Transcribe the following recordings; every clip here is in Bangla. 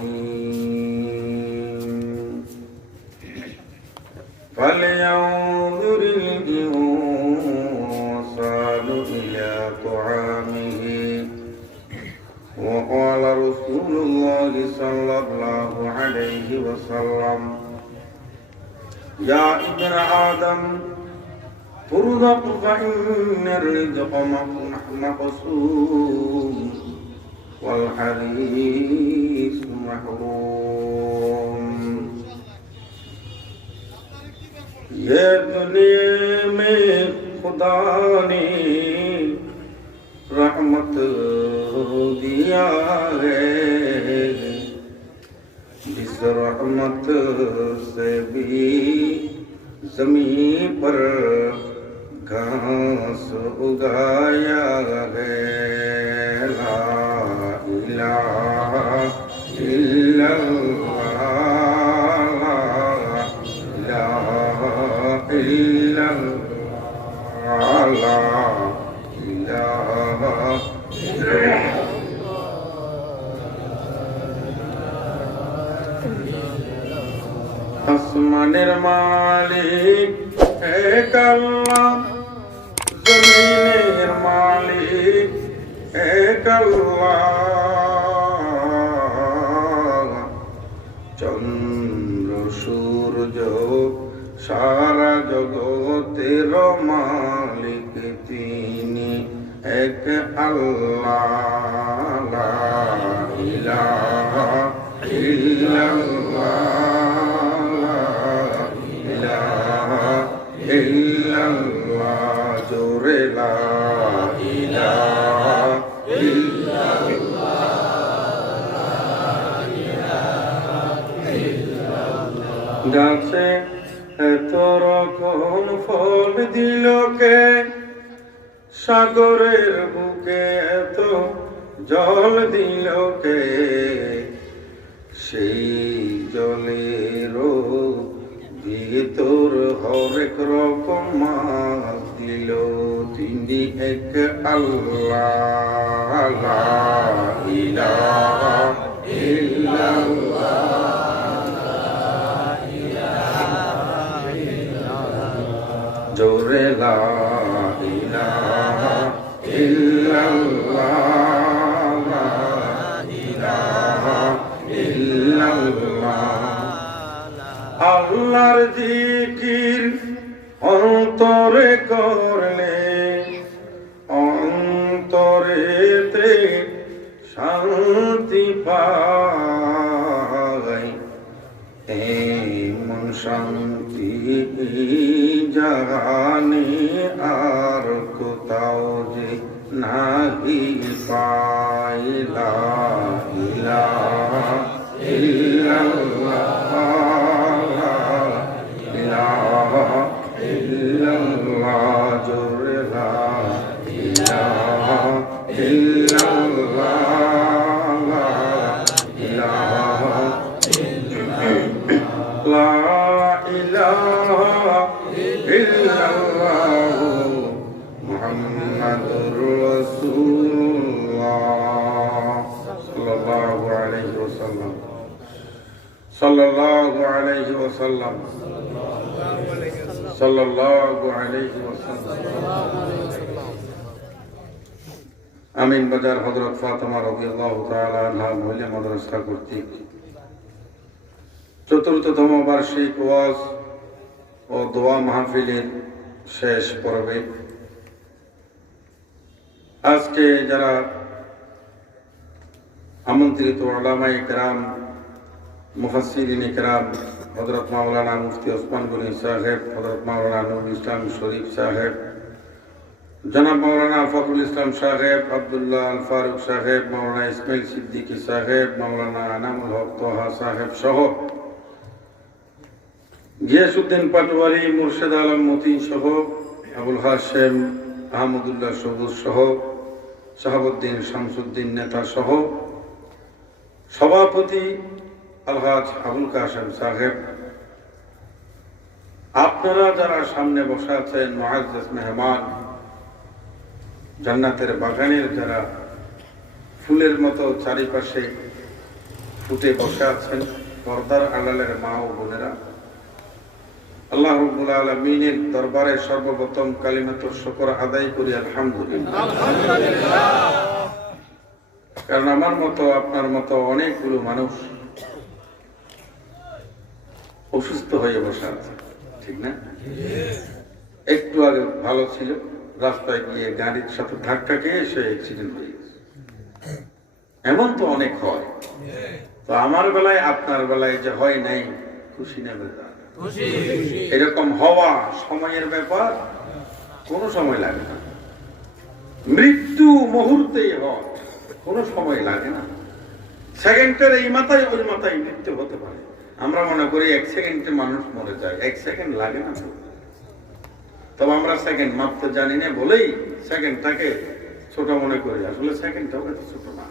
الرحيم فلينظر الإنسان إلى طعامه وقال رسول الله صلى الله عليه وسلم يا ابن آدم ارزق فإن الرزق مقسوم والحريص محروم ये दुनिया में खुदा ने रहमत दिया है जिस रहमत से भी जमीन पर घास उगाया है ला इलाहा इल्लल्लाह ला इलाहा আসমানের মালিক এক আল্লাহ জমিনের মালিক এক আল্লাহ চন্দ্র সূর্য সারা জগতের মালিক তিনি এক আল্লাহ লা ইলাহা ইল্লাল্লাহ লা ইলাহা ইল্লাল্লাহ জোরে লা ইলাহা ইল্লাল্লাহ গাছে এত রকম ফল দিল কে সাগরের বুকে এত জল দিল কে সেই জলেরও ভিতর হরেক রকম মাছ দিল তিনি এক আল্লাহ লা ইলাহা ইল্লাল্লাহ জোরে লা ইলাহা ইল্লাল্লাহ লা ইলাহা ইল্লাল্লাহ আল্লাহর জিকির অন্তরে করলে অন্তরেতে শান্তি পায় এমন শান্তি জানে আর কোথাও যে নাহি পায় লা ইলাহা ইল্লাল্লাহ লা ইলাহা ইল্লাল্লাহ জোরে লা ইলাহা ইল্লাল্লাহ লা ইলাহা লা ইলাহা ইল্লাল্লাহ মুহাম্মাদুর রাসূলুল্লাহ সাল্লাল্লাহু আলাইহি ওয়াসাল্লাম সাল্লাল্লাহু আলাইহি ওয়াসাল্লাম সাল্লাল্লাহু আলাইহি ওয়াসাল্লাম আমিন বাজার হযরত ফাতেমা রাদিয়াল্লাহু তাআলা আনহা মহিলা মাদ্রাসা কর্তৃক চতুর্থতম বার্ষিক ওয়াজ ও দোয়া মাহফিলের শেষ পর্বে আজকে যারা আমন্ত্রিত উলামায়ে কেরাম মুফাসসিরিনে কেরাম হযরত মাওলানা মুফতি ওসমান গনি সাহেব হযরত মাওলানা নুরুল ইসলাম শরীফ সাহেব জনাব মাওলানা ফখরুল ইসলাম সাহেব আব্দুল্লাহ আল ফারুক সাহেব মাওলানা ইসমাইল সিদ্দিকী সাহেব মাওলানা আনামুল হক তোহা সাহেব সহ গিয়াসউদ্দিন পাটোয়ারি মুর্শেদ আলম মতিন সহ আবুল হাশেম আহমদুল্লাহ সবুজ সহ শাহাবুদ্দিন শামসুদ্দিন নেতা সহ সভাপতি আলহাজ আবুল কাশেম সাহেব, আপনারা যারা সামনে বসে আছেন মুআজ্জাজ মেহমান, জান্নাতের বাগানের যারা ফুলের মতো চারিপাশে উঠে বসে আছেন পর্দার আড়ালের মা ও বোনেরা, আল্লাহ রাব্বুল আলামিনের দরবারে সর্বপ্রথম কালিমাতুর শুকর আদায় করি আলহামদুলিল্লাহ। কারণ আমার মতো আপনার মতো অনেকগুলো মানুষ অসুস্থ হয়ে বসে আছে, ঠিক না? একটু আগে ভালো ছিল, রাস্তায় গিয়ে গাড়ির সাথে ধাক্কা খেয়ে সে অ্যাক্সিডেন্ট হয়ে গেছে। এমন তো অনেক হয়। তো আমার বেলায় আপনার বেলায় যে হয় নাই, খুশি না বেজার? এরকম হওয়া সময়ের ব্যাপার, কোনো সময় লাগে না। মৃত্যু মুহূর্তেই হয়, কোনো সময় লাগে না। সেকেন্ডের এই মাথায় ওই মাথায় মৃত্যু হতে পারে। আমরা মনে করি 1 সেকেন্ডে মানুষ মরে যায়, 1 সেকেন্ড লাগে না। তবে আমরা সেকেন্ড মাপতে জানি না বলেই সেকেন্ডটাকে ছোট মনে করি। আসলে সেকেন্ডটাও এত ছোট না।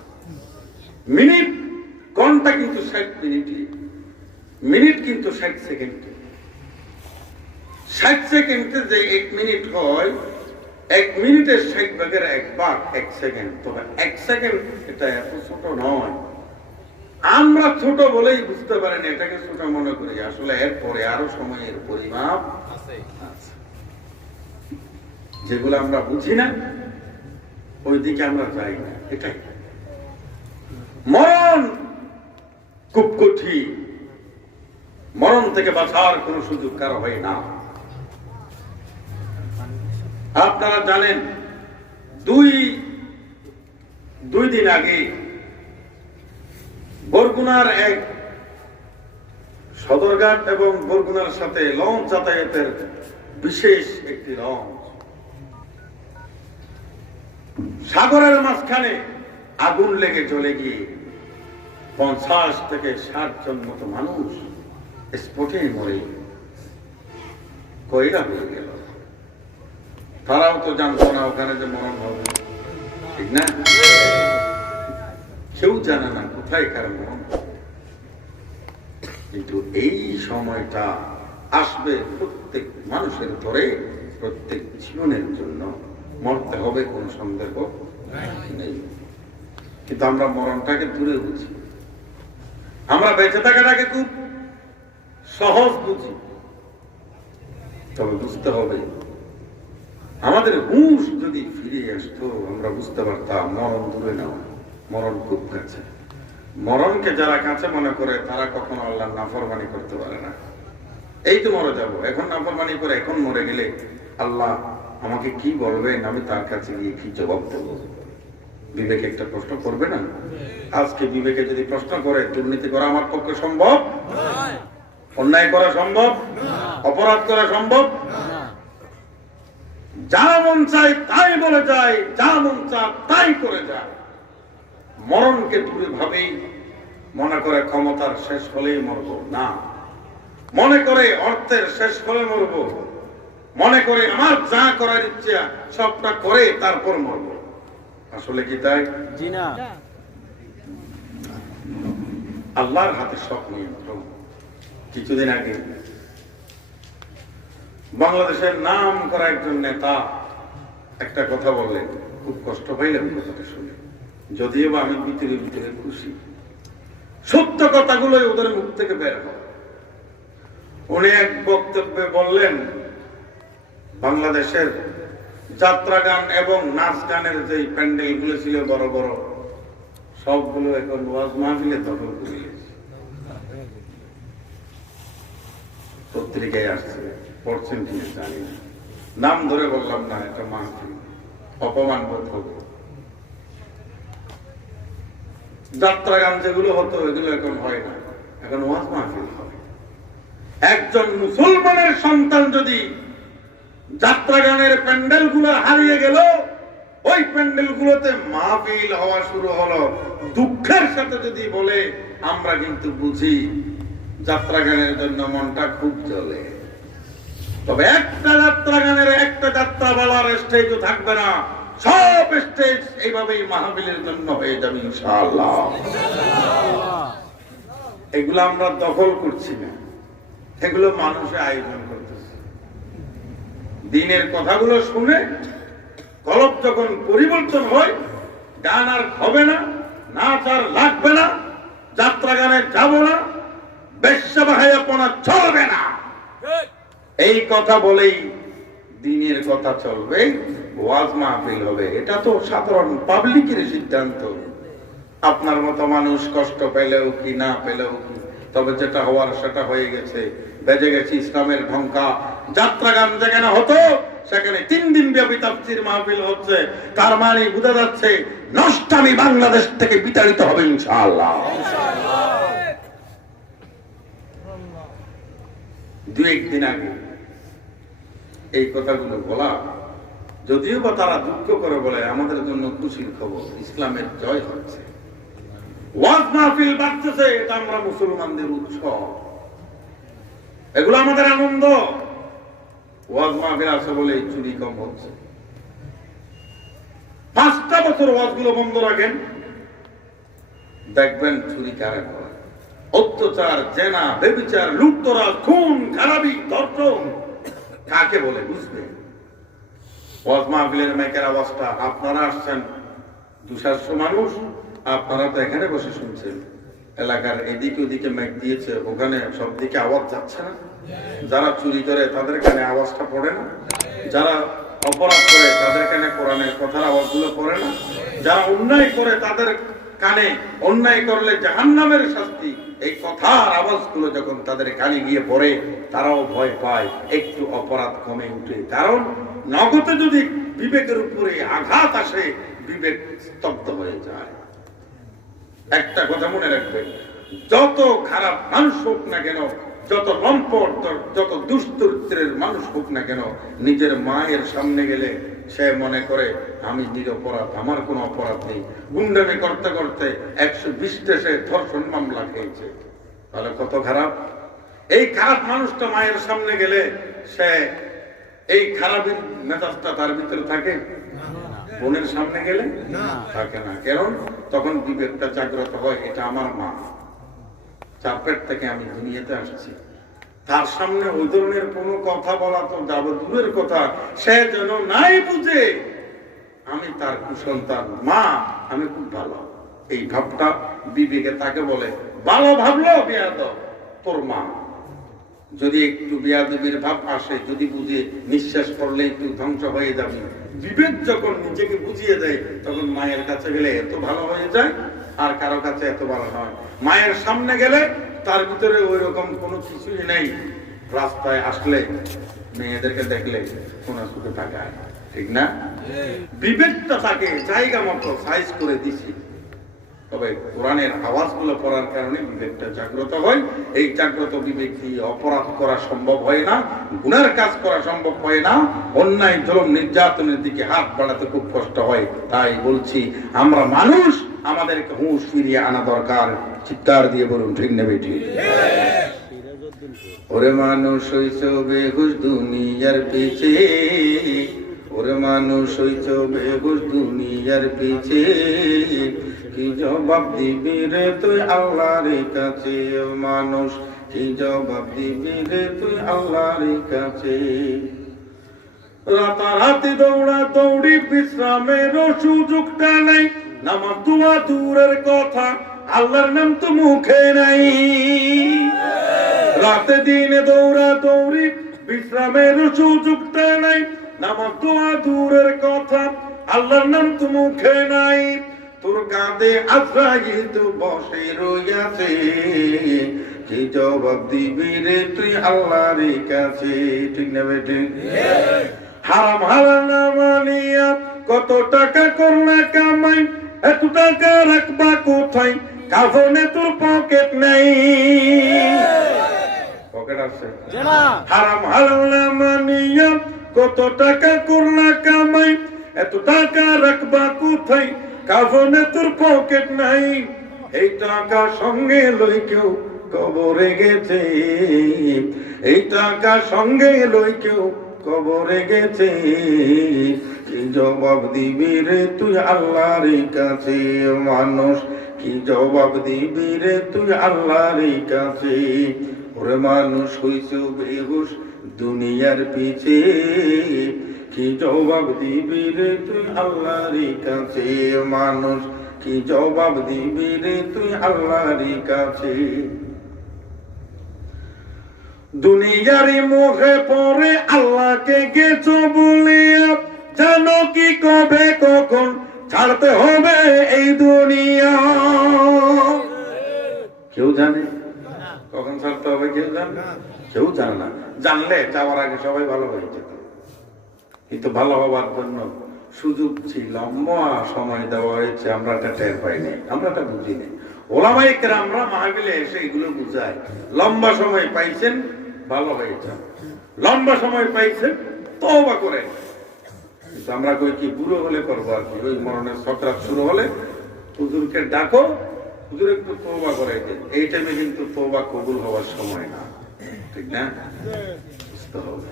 মিনিট, ঘন্টা কিন্তু 60 মিনিটই, মিনিট কিন্তু 60 সেকেন্ড। 60 সেকেন্ডে যে 1 মিনিট হয়, 1 মিনিটের 60 ভাগের 1 ভাগ 1 সেকেন্ড। তবে 1 সেকেন্ড এটা এত ছোট নয়। আমরা ছোট বলেই বুঝতে পারি না, এটাকে ছোট মনে করি। আসলে এরপরে আরো সময়ের পরিমাপ আছে, যেগুলো আমরা বুঝি না, ওই দিকে আমরা যাই না। এটাই মরণ খুব কঠিন। মরণ থেকে বাঁচার কোনো সুযোগ কারো হয় না। আপনারা জানেন, দুই দিন আগে বরগুনার এক সদরঘাট এবং বরগুনার সাথে লঞ্চ যাতায়াতের বিশেষ একটি লঞ্চ সাগরের মাঝখানে আগুন লেগে জ্বলে গিয়ে 50 থেকে 60 জন মতো মানুষ স্পটে মরে কয়লা হয়ে গেল। তারাও তো জানতো না ওখানে যে মরণ হবে, ঠিক না? কেউ জানে না কোথায় কার মরণ। কিন্তু এই সময়টা আসবে প্রত্যেক মানুষের ধরে, প্রত্যেক জীবনের জন্য মরতে হবে, কোনো সন্দেহ নেই। কিন্তু আমরা মরণটাকে দূরে বুঝি, আমরা বেঁচে থাকাটাকে খুব সহজ বুঝি। তবে বুঝতে হবে, আমাদের হুঁশ যদি ফিরে আসতো, আমরা বুঝতে পারতাম মরণ দূরে নয়, মরণ খুব কাছে। মরণকে যারা কাছে মনে করে তারা কখনো আল্লাহর নাফরমানি করতে পারে না। এই তো মরে যাব, এখন নাফরমানি করে এখন মরে গেলে আল্লাহ আমাকে কি বলবেন, আমি তার কাছে গিয়ে কি জবাব দেবো? বিবেকে একটা প্রশ্ন করবে না? আজকে বিবেকে যদি প্রশ্ন করে, দুর্নীতি করা আমার পক্ষে সম্ভব? অন্যায় করা সম্ভব? অপরাধ করা সম্ভব? যা মন চায় তাই বলে যায়, যা মন চায় তাই করে যায়। মরণকে দূরে ভাবেই মনে করে ক্ষমতার শেষ হলেই মরবো না, মনে করে অর্থের শেষ হলে মরবো, মনে করে আমার যা করার ইচ্ছা সবটা করে তারপর মরবো। আসলে কি তাই? জি না। আল্লাহর হাতে সব নিয়ন্ত্রণ। কিছুদিন আগে বাংলাদেশের নাম করা একজন নেতা একটা কথা বললেন, খুব কষ্ট পাইলাম কথাটা শুনে, যদিও বা আমি ভিতরে ভিতরে খুশি। সত্য কথাগুলোই ওদের মুখ থেকে বের হয়। উনি এক বক্তব্যে বললেন, বাংলাদেশের যাত্রা গান এবং নাচ গানের যে প্যান্ডেল গুলো ছিল বড় বড়, সবগুলো এখন ওয়াজ মাহফিলে দখল করে গেছে। পত্রিকায় আসছে, পড়ছেন কিনা জানি না, নাম ধরে বললাম না, এটা মাহফিল, অপমান বোধ হবে। যাত্রা গান যেগুলো হতো এগুলো এখন হয় না, এখন ওয়াজ মাহফিল হয়। একজন মুসলমানের সন্তান যদি যাত্রা গানের প্যান্ডেল গুলো হারিয়ে গেল, ওই প্যান্ডেল গুলোতে মাহফিল হওয়া শুরু হলো, দুঃখের সাথে যদি বলে, আমরা কিন্তু বুঝি যাত্রা গানের জন্য মনটা খুব জ্বলে। তবে একটা যাত্রা গানের একটা যাত্রা বলার স্টেজও থাকবে না, সব স্টেজ এইভাবেই মাহফিলের জন্য হয়ে যাবে ইনশাআল্লাহ। এগুলো আমরা দখল করছি না, এগুলো মানুষে আয়োজন করতেছে। দিনের কথাগুলো শুনে কলব যখন পরিবর্তন হয়, গান আর হবে না, নাচ আর লাগবে না, যাত্রা যাত্রা গানে যাব না, বেশ্যা বাহাইয়াপনা চলবে না, এই কথা বলেই দিনের কথা চলবে, ওয়াজ মাহফিল হবে। এটা তো সাধারণ পাবলিকের সিদ্ধান্ত। আপনার মতো মানুষ কষ্ট পেলেও কি না পেলেও কি, তবে যেটা হওয়ার সেটা হয়ে গেছে, বেজে গেছে ইসলামের ঢঙ্কা। যাত্রা গান যেখানে হতো সেখানে 3 দিন ব্যাপী তাফসীর মাহফিল হচ্ছে, তার মানে বোঝা যাচ্ছে নষ্টামি বাংলাদেশ থেকে বিতাড়িত হবে ইনশাআল্লাহ। 2-1 দিন আগে এই কথাগুলো বলা, যদিও বা তারা দুঃখ করে বলে, আমাদের জন্য খুশির খবর, ইসলামের জয় হচ্ছে, ওয়াজ মাহফিল বাড়তেছে, এটা আমরা মুসলমানদের উৎসব, এগুলো আমাদের আনন্দ। ওয়াজ মাহফিল আছে বলে চুরি কম হচ্ছে। 5টা বছর ওয়াজগুলো বন্ধ রাখেন, দেখবেন চুরি কারা করে, অত্যাচার, জেনা, ব্যভিচার, লুটতরাজ, খুন, খারাপি, ধর্ষণ কাকে বলে বুঝবে। ওয়াজ মাহফিলের মাইকের আওয়াজটা, আপনারা আসছেন 200 মানুষ, আপনারা তো এখানে বসে শুনছেন, এলাকার এদিকে ওদিকে মাইক দিয়েছে, ওখানে সব দিকে আওয়াজ যাচ্ছে না? যারা চুরি করে তাদের কানে আওয়াজটা পড়ে না? যারা অপরাধ করে তাদের কানে কোরআনের কথার আওয়াজগুলো পড়ে না? যারা অন্যায় করে তাদের কানে অন্যায় করলে জাহান্নামের শাস্তি, এই কথার আওয়াজগুলো যখন তাদের কানে গিয়ে পড়ে, তারাও ভয় পায়, একটু অপরাধ কমে উঠে। কারণ নগদে যদি বিবেকের উপরে আঘাত আসে, বিবেক স্তব্ধ হয়ে যায়। একটা কথা মনে রাখবেন, যত খারাপ মানুষ হোক না কেন, যত লম্পট, যত দুশ্চরিত্রের মানুষ হোক না কেন, নিজের মায়ের সামনে গেলে সে মনে করে আমি নিরপরাধ, আমার কোনো অপরাধ নেই। গুন্ডামি করতে করতে 120 দেশে ধর্ষণ মামলা খেয়েছে, তাহলে কত খারাপ। এই খারাপ মানুষটা মায়ের সামনে গেলে সে এই খারাপ মেজাজটা তার ভিতরে থাকে? বোনের সামনে গেলে থাকে না। কারণ তখন বিবেকটা জাগ্রত হয়, এটা আমার মা, যার পেট থেকে আমি দুনিয়াতে আসছি। তার সামনে ওই ধরনের কোনো কথা বলা তো যাব দূরের কথা, সে যেন নাই বুঝে আমি তার কুসন্তান, মা আমি খুব ভালো, এই ভাবটা বিবেকে তাকে বলে ভালো ভাবলো বেয়াদব তোর মা। যদি একটু বেয়াদবির ভাব আসে, যদি বুঝে নিঃশ্বাস করলে একটু ধ্বংস হয়ে যাবে, বিবেক যখন নিজেকে বুঝিয়ে দেয়, তখন মায়ের কাছে গেলে এত ভালো হয়ে যায়, আর কারো কাছে এত ভালো নয়। মায়ের সামনে গেলে তার ভিতরে ওই রকম কোনো কিছুই নেই, রাস্তায় আসলে মেয়েদেরকে দেখলে কোন সুখে তাকায়, ঠিক না? বিবেকটা তাকে জায়গা মতো সাইজ করে দিছি। তবে কোরআনের আওয়াজগুলো পড়ার কারণে বিবেকটা জাগ্রত হয়। এই জাগ্রত বিবেক দিয়ে অপরাধ করা সম্ভব হয় না, গুনার কাজ করা সম্ভব হয় না, অন্যায় জুলুম নির্যাতনের দিকে হাত বাড়াতে খুব কষ্ট হয়। তাই বলছি, আমরা মানুষ, আমাদেরকে হুঁশ ফিরিয়ে আনা দরকার। চিৎকার দিয়ে বলুন ঠিক না বেটি? ওরে মানুষ হইছ বেহুশ দুনিয়ার পিছে, ওরে মানুষ হইছ বেহুশ দুনিয়ার পিছে, কি জবাব দিবি রে তুই আল্লাহর কাছে? মানুষ কি জবাব দিবি রে তুই আল্লাহর কাছে? রাতারাতি দৌড়া দৌড়ি, বিশ্রামের সুযোগটা নাই, নামাজ দোয়া দূরের কথা, আল্লাহর নাম তো মুখে নাই। রাতে দিনে দৌড়া দৌড়ি, বিশ্রামের সুযোগটা নাই, নামাজ দোয়া দূরের কথা, আল্লাহর নাম তো মুখে নাই। তোর কাঁধে আজরাইল তো বসে রইয়াছে, কি জবাব দিবি রে তুই আল্লাহর কাছে? ঠিক না বেটি? হারাম হালাল মানিয়া কত টাকা করলা কামাই, এত টাকা রাখবা কোথায়? কাফনে তোর পকেট নাই। পকেট আছে? হারাম হালাল মানিয়া কত টাকা করলা কামাই, এত টাকা রাখবা কোথায়? কাফনে তোর পকেট নাই। এই টাকা সঙ্গে লই কেউ কবরে গেছে, এই টাকা সঙ্গে লই কেউ কবরে গেছে, কি জবাব দিবি রে তুই আল্লাহর কাছে? মানুষ কি জবাব দিবি রে তুই আল্লাহর কাছে? ওরে মানুষ হইছ বেহুশ দুনিয়ার পিছে, কি জবাব দিবি রে তুই আল্লাহর কাছে? মানুষ কি কি জবাব দিবি রে তুই আল্লাহরই কাছে? দুনিয়ারি মুখে পড়ে আল্লাহকে গেছো বলিয়া, জানো কি কবে কখন ছাড়তে হবে এই দুনিয়া? কেউ জানে কখন ছাড়তে হবে? কেউ জানে? কেউ জানে না। জানলে যাওয়ার আগে সবাই ভালো হয়ে যেত, কিন্তু ভালো হওয়ার জন্য সুযোগ ছিল, লম্বা সময় দেওয়া হয়েছে, আমরা এটা টের পাইনি, আমরা এটা বুঝিনি। ওলামায়ে কেরামরা মাহফিলে এসে এগুলো বুঝায়, লম্বা সময় পাইছেন ভালো হয়েছে, লম্বা সময় পাইছেন তওবা করেন। কিন্তু আমরা কই কি বুড়ো হলে করবো আর কি, ওই মরণের সকরাত শুরু হলে হুজুরকে ডাকো, হুজুর একটু তওবা করাই দেন। এই টাইমে কিন্তু তওবা কবুল হওয়ার সময় না, ঠিক না? বুঝতে হবে।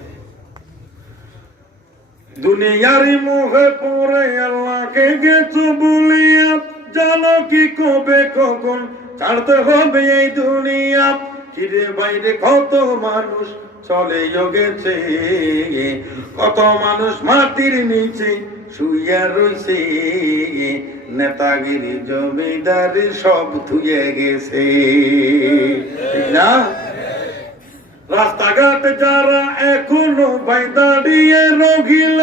দুনিয়ারি মুখে পড়ে আল্লাহকে গেছো বলিয়া, জানো কি কবে কখন ছাড়তে হবে এই দুনিয়া? কিরে বাইরে কত মানুষ চলে গেছে, কত মানুষ মাটির নিচে শুইয়া রইছে, নেতাগিরি জমিদারি সব ধুয়ে গেছে, ঠিক না? রাস্তাঘাটে যারা এখনো ভাই দাঁড়িয়ে রহিল,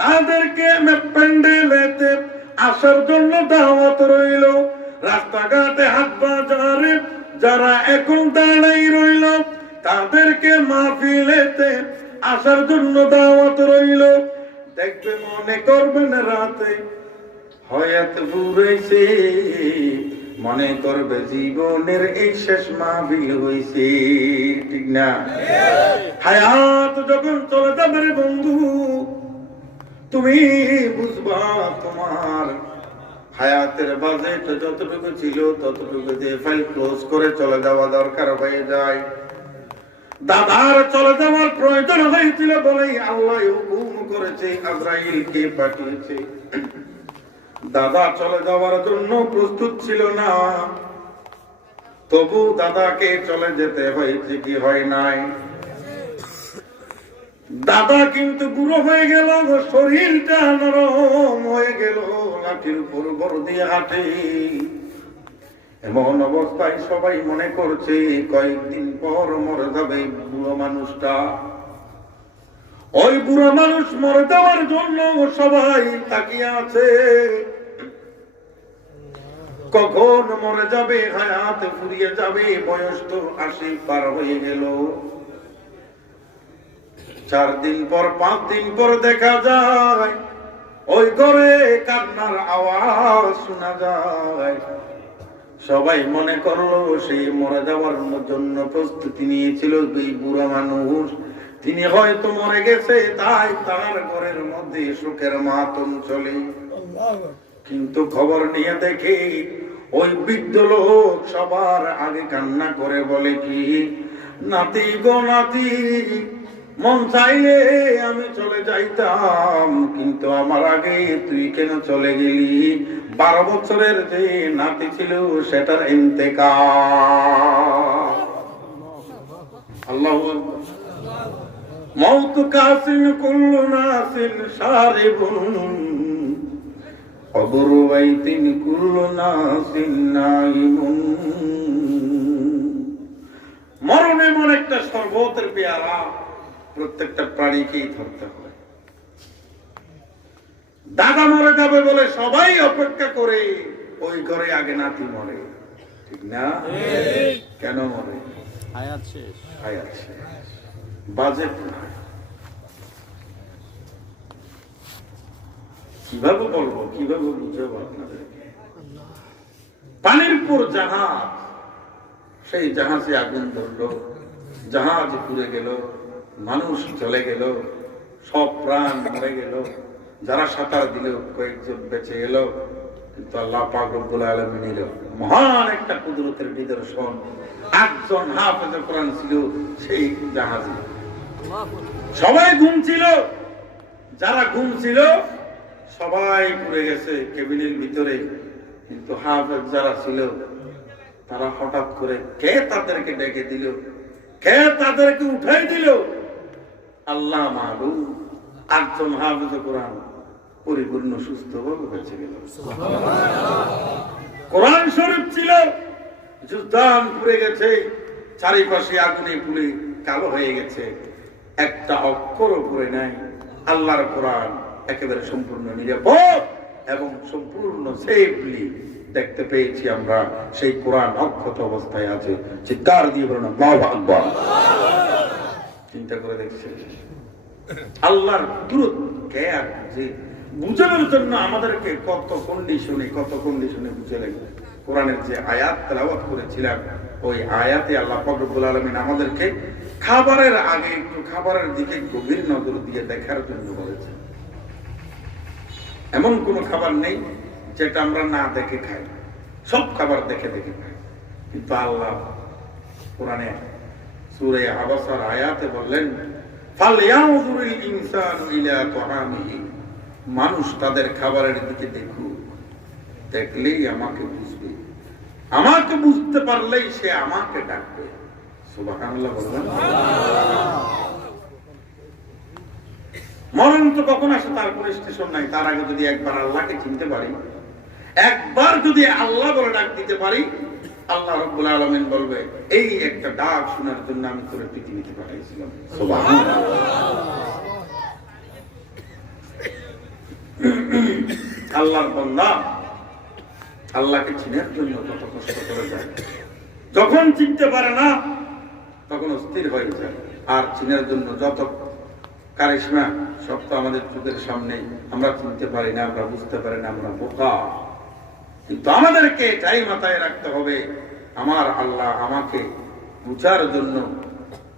তাদেরকে প্যান্ডেলেতে আসার জন্য দাওয়াত রইল। রাস্তাঘাটে হাট বাজারে যারা এখন দাঁড়াই রইল, তাদেরকে মাহফিলেতে আসার জন্য দাওয়াত রইল। দেখবে মনে করবেন রাতে হয়াত ফুরাইছে, মনে করবে জীবনের এই শেষ মাহফিল হইছে, ঠিক না? হায়াত যখন চলে যাবে রে বন্ধু, তুমি বুঝবা তোমার হায়াতের বাজেট যতটুকু ছিল ততটুকু দিয়ে ফাইল ক্লোজ করে চলে যাওয়া দরকার হয়ে যায়। দাদার চলে যাওয়ার প্রয়োজন হয়েছিল বলেই আল্লাহ হুকুম করেছে, আজরাইলকে পাঠিয়েছে। দাদা চলে যাওয়ার জন্য প্রস্তুত ছিল না, তবু দাদাকে চলে যেতে হয়েছে কি হয় নাই? দাদা কিন্তু বুড়ো হয়ে গেল, শরীরটা নরম হয়ে গেল, লাঠির উপর বড় দিয়ে হাঁটে। এমন অবস্থায় সবাই মনে করছে কয়েকদিন পর মরে যাবে বুড়ো মানুষটা। ওই বুড়ো মানুষ মরে যাওয়ার জন্য সবাই তাকিয়ে আছে, কখন মরে যাবে, হায়াত ফুরিয়ে যাবে। বয়স তো 80 পার হয়ে গেল। 4 দিন পর 5 দিন পর দেখা যায় ওই ঘরে কান্নার আওয়াজ শোনা যায়। সবাই মনে করলো সেই মরে যাওয়ার জন্য প্রস্তুতি নিয়েছিল এই বুড়া মানুষ, তিনি হয়তো মরে গেছে, তাই তার ঘরের মধ্যে শোকের মাতম চলে। কিন্তু খবর নিয়ে দেখে ওই বৃদ্ধ লোক সবার আগে কান্না করে বলে কি, নাতি গো নাতি, মন চাইলে আমি চলে যাইতাম, কিন্তু আমার আগে তুই কেন চলে গেলি? 12 বছরের যে নাতি ছিল সেটার ইন্তেকাল। আল্লাহু আকবার। মওত কাসিন কুল্লু নাসিন শারিবুন, কবর বাইতিন কুল্লু নাসিন নাইমুন। মরণ এমন একটা সর্বতের পেয়ালা, প্রত্যেকটা প্রাণীকেই ধরতে হয়। দাদা মরে যাবে বলে সবাই অপেক্ষা করে, ওই ঘরে আগে নাতি মরে, ঠিক না? কেন মরে? হায়াত শেষ, হায়াত শেষ, বাজেট নাই। কিভাবে বলবো, কিভাবে বুঝাবো আপনাদেরকে? পানির উপর জাহাজ, সেই জাহাজে আগুন ধরলো, জাহাজ পুড়ে গেল, মানুষ চলে গেল, সব প্রাণ মরে গেল। যারা সাঁতার দিল কয়েকজন বেঁচে গেল, কিন্তু আল্লাহ পাক রব্বুল আলামিনের মহান একটা কুদরতের নিদর্শন, 8 জন হাফেজে কোরআন ছিল সেই জাহাজে। সবাই ঘুমছিল, যারা ঘুমছিল সবাই পুড়ে গেছে কেবিনের ভিতরে, কিন্তু হাফেজ যারা ছিল তারা হঠাৎ করে কে তাদেরকে ডেকে দিল, কে তাদেরকে উঠাই দিল? আল্লাহ মাহবুব। 8 জন হাফেজে কোরআন পরিপূর্ণ সুস্থভাবে বেঁচে গেল। কোরআন শরীফ ছিল যুদ্ধান পুড়ে গেছে, চারিপাশে আগুনে পুড়ে কালো হয়ে গেছে, একটা অক্ষরও পড়ে নাই। আল্লাহর কোরআন একেবারে সম্পূর্ণ নিরাপদ এবং সম্পূর্ণ সেফলি দেখতে পেয়েছি আমরা। সেই কোরআন অক্ষত অবস্থায় আছে। চিৎকার দিয়ে বলুন আল্লাহু আকবার। চিন্তা করে দেখছি আল্লাহর কুদরত কে আর যে বুঝানোর জন্য আমাদেরকে কত কন্ডিশনে বুঝালেন। কোরআনের যে আয়াত তেলাওয়াত করেছিলাম, ওই আয়াতে আল্লাহ পাক রব্বুল আলামিন আমাদেরকে খাবারের আগে একটু খাবারের দিকে গভীর নজর দিয়ে দেখার জন্য বলেছেন। এমন কোন খাবার নেই যেটা আমরা না দেখে খাই, সব খাবার দেখে দেখে খাই। কিন্তু আল্লাহ কোরআনে সূরা আবাসার আয়াতে বললেন, ফালয়ানজুরিল ইনসানু ইলা তাআমিহি, মানুষ তাদের খাবারের দিকে দেখুক, দেখলেই আমাকে বুঝবে, আমাকে বুঝতে পারলেই সে আমাকে ডাকবে। সুবহানাল্লাহ বলবেন। মরণ তো কখন আসে তার কোনো স্টেশন নাই। তার আগে যদি একবার আল্লাহকে চিনতে পারি, একবার যদি আল্লাহ বলে ডাক দিতে পারি, আল্লাহ রাব্বুল আলামিন বলবে, এই একটা ডাক শোনার জন্য আমি তোরে পৃথিবীতে পাঠাইছিলাম। সুবহানাল্লাহ। আল্লাহর বান্দা আল্লাহকে চিনার জন্য কত কষ্ট করে যায়। যখন চিনতে পারে না তখন অস্থির হয়ে যায়। আর চিনার জন্য যত কারিশমা সব তো আমাদের চোখের সামনে, আমরা চিনতে পারি না, আমরা বুঝতে পারি না, আমরা বোকা। কিন্তু আমাদেরকে এটাই মাথায় রাখতে হবে, আমার আল্লাহ আমাকে বুঝার জন্য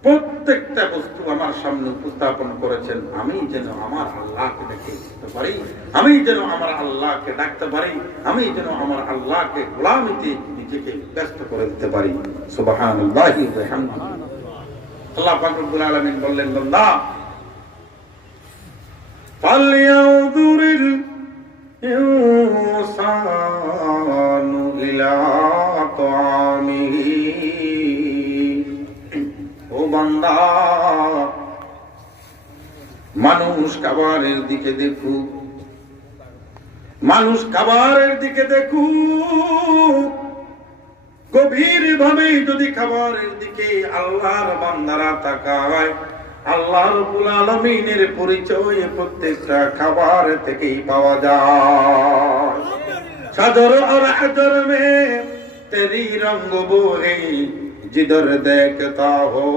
প্রত্যেকটা বস্তু আমার সামনে উপস্থাপন করেছেন। আমি যেন আমার আল্লাহকে দেখে বুঝতে পারি, আমি যেন আমার আল্লাহকে ডাকতে পারি, আমি যেন আমার আল্লাহকে গোলামিতে নিজেকে ব্যস্ত করে দিতে পারি। সুবহানাল্লাহি ওয়া বিহামদিহি। আল্লাহ পাক রব্বুল আলামিন বললেন, বান্দা ফালয়ানজুরিল ইনসানু ইলা তাআমিহি, ও বান্দা মানুষ খাবারের দিকে দেখুক, মানুষ খাবারের দিকে দেখুক। গভীর ভাবে যদি খাবারের দিকে আল্লাহর বান্দারা তাকায়, আল্লাহ রাব্বুল আলামিনের পরিচয় প্রত্যেকটা খাবার থেকেই পাওয়া যায়। সাদর আর আদর মে তেরি রঙ্গ বোহে, जिधर देखता हो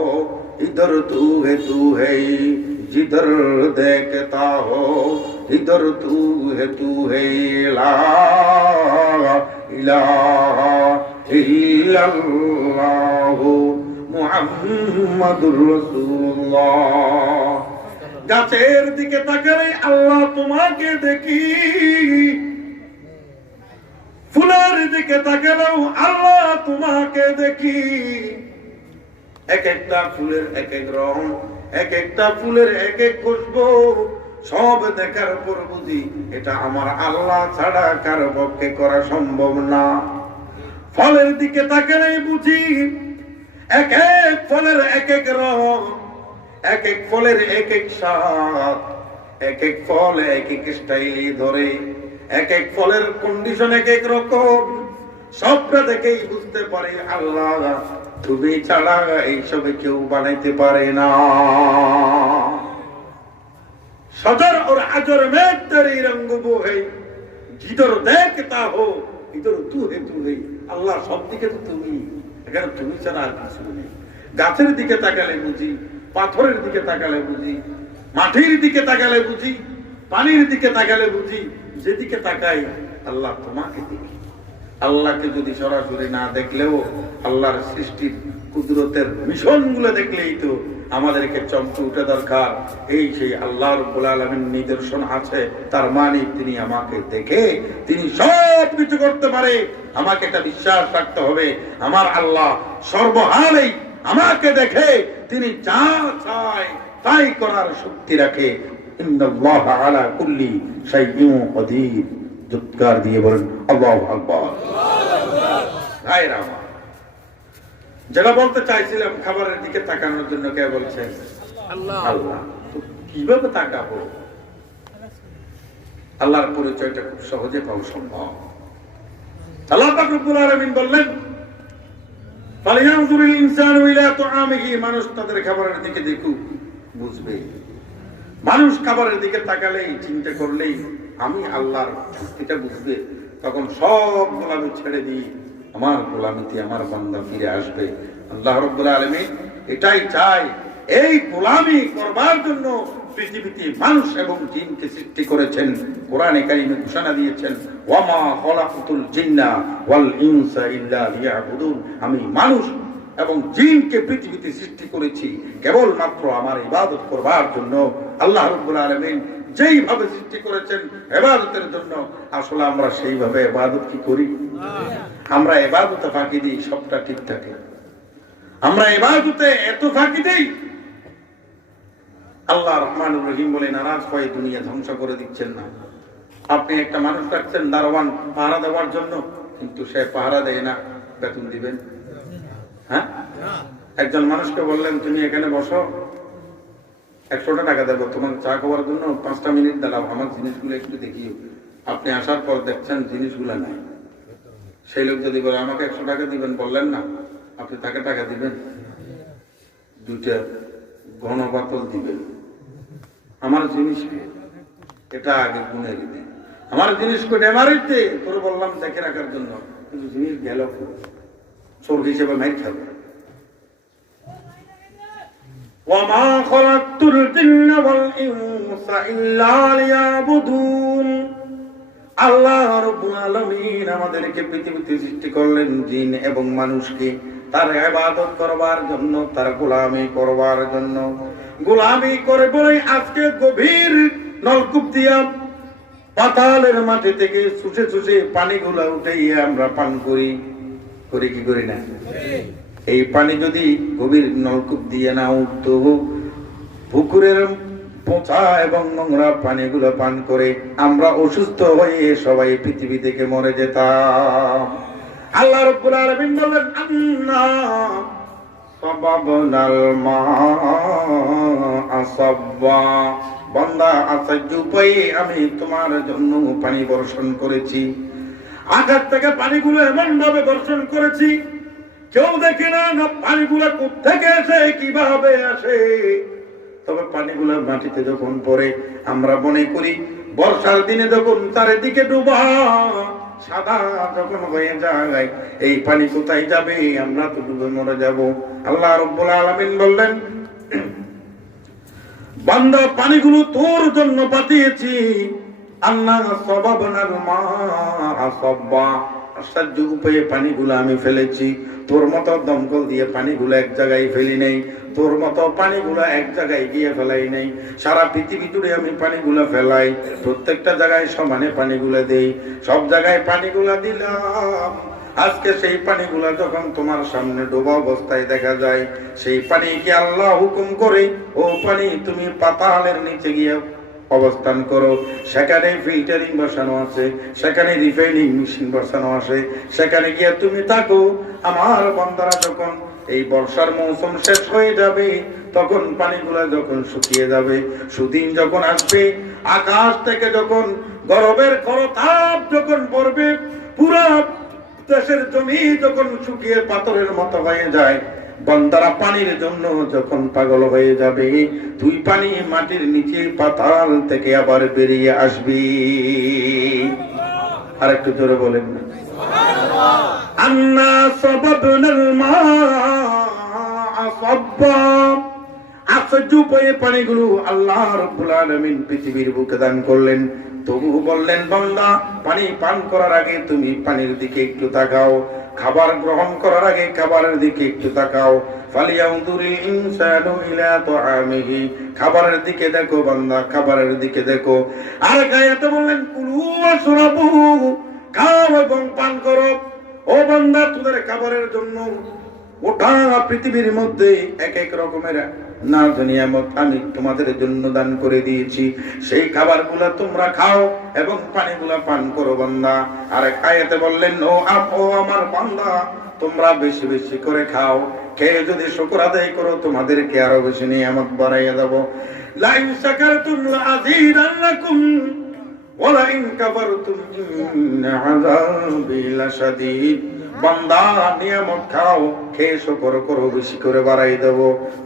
इधर तू है, जिधर देखता हो इधर तू है, ला इलाहा इल्लल्लाह মুহাম্মাদুর রাসূলুল্লাহ। গাছের দিকে তাকালে আল্লাহ তোমাকে দেখি, ফুলের দিকে তাকালেও আল্লাহ তোমাকে দেখি। এক একটা ফুলের এক এক রং, এক একটা ফুলের এক এক খুশবু, সব দেখার পর বুঝি এটা আমার আল্লাহ ছাড়া কারো পক্ষে করা সম্ভব না। ফলের দিকে তাকালেই বুঝি এক এক ফলের এক এক রং, এক এক ফলের এক এক স্বাদ, এক এক ফল এক এক স্টাইলে ধরে, এক এক ফলের কন্ডিশন এক এক রকম। সবটা দেখেই বুঝতে পারে আল্লাহ তুমি ছাড়া এইসবে কেউ বানাইতে পারে না। সদর और अजर में तेरी रंग वो है, जिधर देखता हो इधर तू है। আল্লাহ সব দিকে তো তুমি, এখানে তুমি ছাড়া আর কিছু নেই। গাছের দিকে তাকালে বুঝি, পাথরের দিকে তাকালে বুঝি, মাটির দিকে তাকালে বুঝি, পানির দিকে তাকালে বুঝি, যেদিকে তাকাই আল্লাহ তোমাকে দেখি। আল্লাহকে যদি সরাসরি না দেখলেও আল্লাহর সৃষ্টির কুদরতের মিশন গুলো দেখলেই তো আমাদেরকে চমকে উঠে দরকার। এই সেই আল্লাহ রাব্বুল আলামিন নিদর্শন আছে, তার মানে তিনি আমাকে দেখে তিনি সব কিছু করতে পারে। আমাকে এটা বিশ্বাস রাখতে হবে, আমার আল্লাহ সর্বহালেই আমাকে দেখে তিনি যা চায় তাই করার শক্তি রাখে। ইন্নাল্লাহা আলা কুল্লি শাইইন কাদির। জোরদার দিয়ে বলেন আল্লাহু আকবার। ভাইরা আমার, যেটা বলতে চাইছিলাম, খাবারের দিকে তাকানোর জন্য কে বলছেন? আল্লাহ। কিভাবে তাকাবো? আল্লাহর পরিচয়টা খুব সহজে পাওয়া সম্ভব। আল্লাহ পাক রব্বুল আলামিন বললেন, ফালিয়ানজুরিল ইনসানু ইলা তুআমিহি, মানুষ তাদের খাবারের দিকে দেখুক, বুঝবে। মানুষ খাবারের দিকে তাকালেই, চিন্তা করলেই আমি আল্লাহর শক্তিটা বুঝবে, তখন সব গোলামি ছেড়ে দিই, আমার গোলামিতে আমার বান্দা ফিরে আসবে। আল্লাহ রাব্বুল আলামিন এটাই চাই। এই গোলামি করবার জন্য পৃথিবীতে মানুষ এবং জিনকে সৃষ্টি করেছেন। কোরআনে কারিমে ঘোষণা দিয়েছেন, ওয়ামা খলাকতুল জিন্না ওয়াল ইনসা ইল্লা লিয়াবুদুন, আমি মানুষ এবং জিনকে পৃথিবীতে সৃষ্টি করেছি কেবলমাত্র আমার ইবাদত করবার জন্য। আল্লাহ রাব্বুল আলামিন যেইভাবে সৃষ্টি করেছেন ইবাদতের জন্য, আসলে আমরা সেইভাবে ইবাদত কি করি? আমরা ইবাদতে ফাঁকি দিই, সবটা ঠিক থাকে। আমরা ইবাদতে এত ফাঁকি দেই, আল্লাহ রহমানুর রহিম বলে নারাজ হয়ে দুনিয়া ধ্বংস করে দিচ্ছেন না। আপনি একটা মানুষ রাখছেন দারোয়ান পাহারা দেওয়ার জন্য, কিন্তু সে পাহারা দেয় না, বেতন দিবেন? হ্যাঁ, একজন মানুষকে বললেন তুমি এখানে বসো, 100 টাকা দেবো তোমাকে চা খাওয়ার জন্য, 5টা মিনিট দাঁড়াও, আমার জিনিসগুলো একটু দেখিও। আপনি আসার পর দেখছেন জিনিসগুলো নাই। সেই লোক যদি বলে আমাকে 100 টাকা দিবেন, বললেন না, আপনি তাকে টাকা দিবেন? 2টা ঘন বোতল দিবেন। আমার জিনিস এটা আগে গুনে দিবেন, আমার জিনিস কোটে মারিতে তোর বললাম দেখে রাখার জন্য, কিন্তু জিনিস গেল চোর হিসেবে মাইর খাবে। ওয়ামা খলাকতুল জিন্না ওয়াল ইনসা ইল্লা লিয়াবুদুন, আল্লাহ রাব্বুল আলামিন আমাদেরকে পৃথিবীতে সৃষ্টি করলেন জিন এবং মানুষকে তার ইবাদত করবার জন্য, তার গোলামি করবার জন্য। গোলামি করে বলে আজকে গভীর নলকূপ দিয়া পাতালের মাটি থেকে চুষে চুষে পানিগুলা উঠাইয়া আমরা পান করি, করি কি করি না? এই পানি যদি গভীর নলকূপ দিয়ে না উঠতো, পুকুরের পচা এবং নোংরা পানিগুলো পান করে আমরা অসুস্থ হয়ে সবাই পৃথিবী থেকে মরে যেতাম। আল্লাহ রাব্বুল আলামিন বলেন, আন্না সাবাবনাল মাআ সাব্বা, বান্দা আশ্চর্য উপায়ে আমি তোমার জন্য পানি বর্ষণ করেছি। আকাশ থেকে পানিগুলো এমন ভাবে বর্ষণ করেছি কেউ দেখে না পানিগুলো কোত্থেকে আসে, কিভাবে আসে। তবে পানিগুলো মাটিতে যখন পড়ে আমরা মনে করি বর্ষার দিনে যখন চারিদিকে ডুবা সাদা যখন হয়ে যায়, এই পানি কোথায় যাবে? আমরা তো ডুবে মরে যাব। আল্লাহ রাব্বুল আলামিন বললেন, বান্দা পানিগুলো তোর জন্য পাঠিয়েছি। আন্না সাবাবনাল মাআ সাব্বা, আশ্চর্য উপায়ে পানিগুলো আমি ফেলেছি। তোর মতো দমকল দিয়ে পানিগুলো এক জায়গায় ফেলি নেই, তোর মতো পানিগুলো এক জায়গায় গিয়ে ফেলাই নেই। সারা পৃথিবী জুড়ে আমি পানিগুলো ফেলাই, প্রত্যেকটা জায়গায় সমানে পানিগুলো দেই, সব জায়গায় পানিগুলো দিলাম। আজকে সেই পানিগুলা যখন তোমার সামনে ডোবা অবস্থায় দেখা যায়, সেই পানি কি আল্লাহ হুকুম করে ও পানি তুমি পাতালের নিচে গিয়ে অবস্থান করো, সেখানে ফিল্টারিং বসানো আছে, সেখানে রিফাইনিং মেশিন বসানো আছে, সেখানে গিয়ে তুমি থাকো। আমার বান্দারা যখন এই বর্ষার মৌসুম শেষ হয়ে যাবে, তখন পানিগুলা যখন শুকিয়ে যাবে, সুদিন যখন আসবে, আকাশ থেকে যখন গরমের করতাপ যখন পড়বে, পুরা দেশের জমি যখন শুকিয়ে পাথরের মতো হয়ে যায়, বান্দারা পানির জন্য যখন পাগল হয়ে যাবে, তুই পানি মাটির নিচে পাতাল থেকে আবার বেরিয়ে আসবি। আর একটু জোরে বলেন না, আন্না সাবাবনাল মাআ সাব্বা। আশ্চর্য উপায়ে পানিগুলো আল্লাহ রাব্বুল আলামিন পৃথিবীর বুকে দান করলেন। তবু বললেন, বান্দা পানি পান করার আগে তুমি পানির দিকে একটু তাকাও, খাবার গ্রহণ করার আগে খাবারের দিকে একটু তাকাও। ফালিয়ানজুরিল ইনসানু ইলা তুআমিহি, খাবারের দিকে দেখো বান্দা, খাবারের দিকে দেখো। আর আয়াতে বললেন, কুলু ওয়াশরাবু, খাও এবং পান করো। ও বান্দা, তোদের খাবারের জন্য গোটা পৃথিবীর মধ্যে এক এক রকমের নাজ নিয়ামত আমি তোমাদের জন্য দান করে দিয়েছি, সেই খাবারগুলা তোমরা খাও এবং পানিগুলা পান করো বান্দা। আর আয়াতে বললেন, ও আমার বান্দা, তোমরা বেশি বেশি করে খাও, খেয়ে যদি শুকর আদায় করো তোমাদেরকে আরো বেশি নিয়ামত বাড়াইয়া দেব। লা ইন শাকারতুম লাযীদান্নাকুম ওয়ালা ইন কাফারতুম ইন্না আযাবি লাশাদীদ। বান্দা নিয়ামত খাও, খেয়ে শুকর করো, বেশি করে বাড়াই দেব।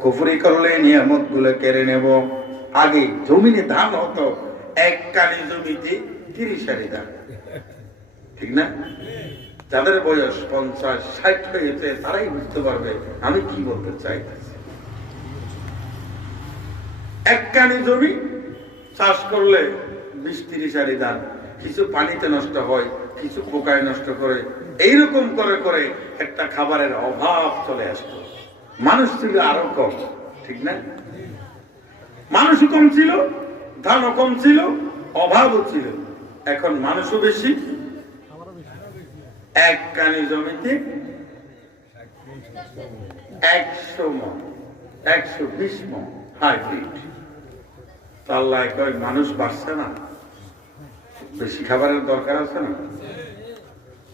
কুফরি করলে নিয়ামত গুলো কেড়ে নেব। আগে জমিনে ধান হতো, এক কানি জমিতে 30 হাড়ি ধান, ঠিক না? যাদের বয়স 50-60 হয়েছে তারাই বুঝতে পারবে আমি কি বলতে চাইতেছি। এক কানি জমি চাষ করলে 20-30 হাড়ি ধান, কিছু পানিতে নষ্ট হয়, কিছু পোকায় নষ্ট করে, এইরকম করে করে একটা খাবারের অভাব চলে আসতো। মানুষ ছিল আরো কম, ঠিক না? মানুষও কম ছিল, ধানও কম ছিল, অভাবও ছিল। এখন মানুষও বেশি, এক কানি জমিতে 100 মণ, 120 মণ হাইব্রিড। আল্লাহ কয় মানুষ বাড়ছে না, বেশি খাবারের দরকার আছে না?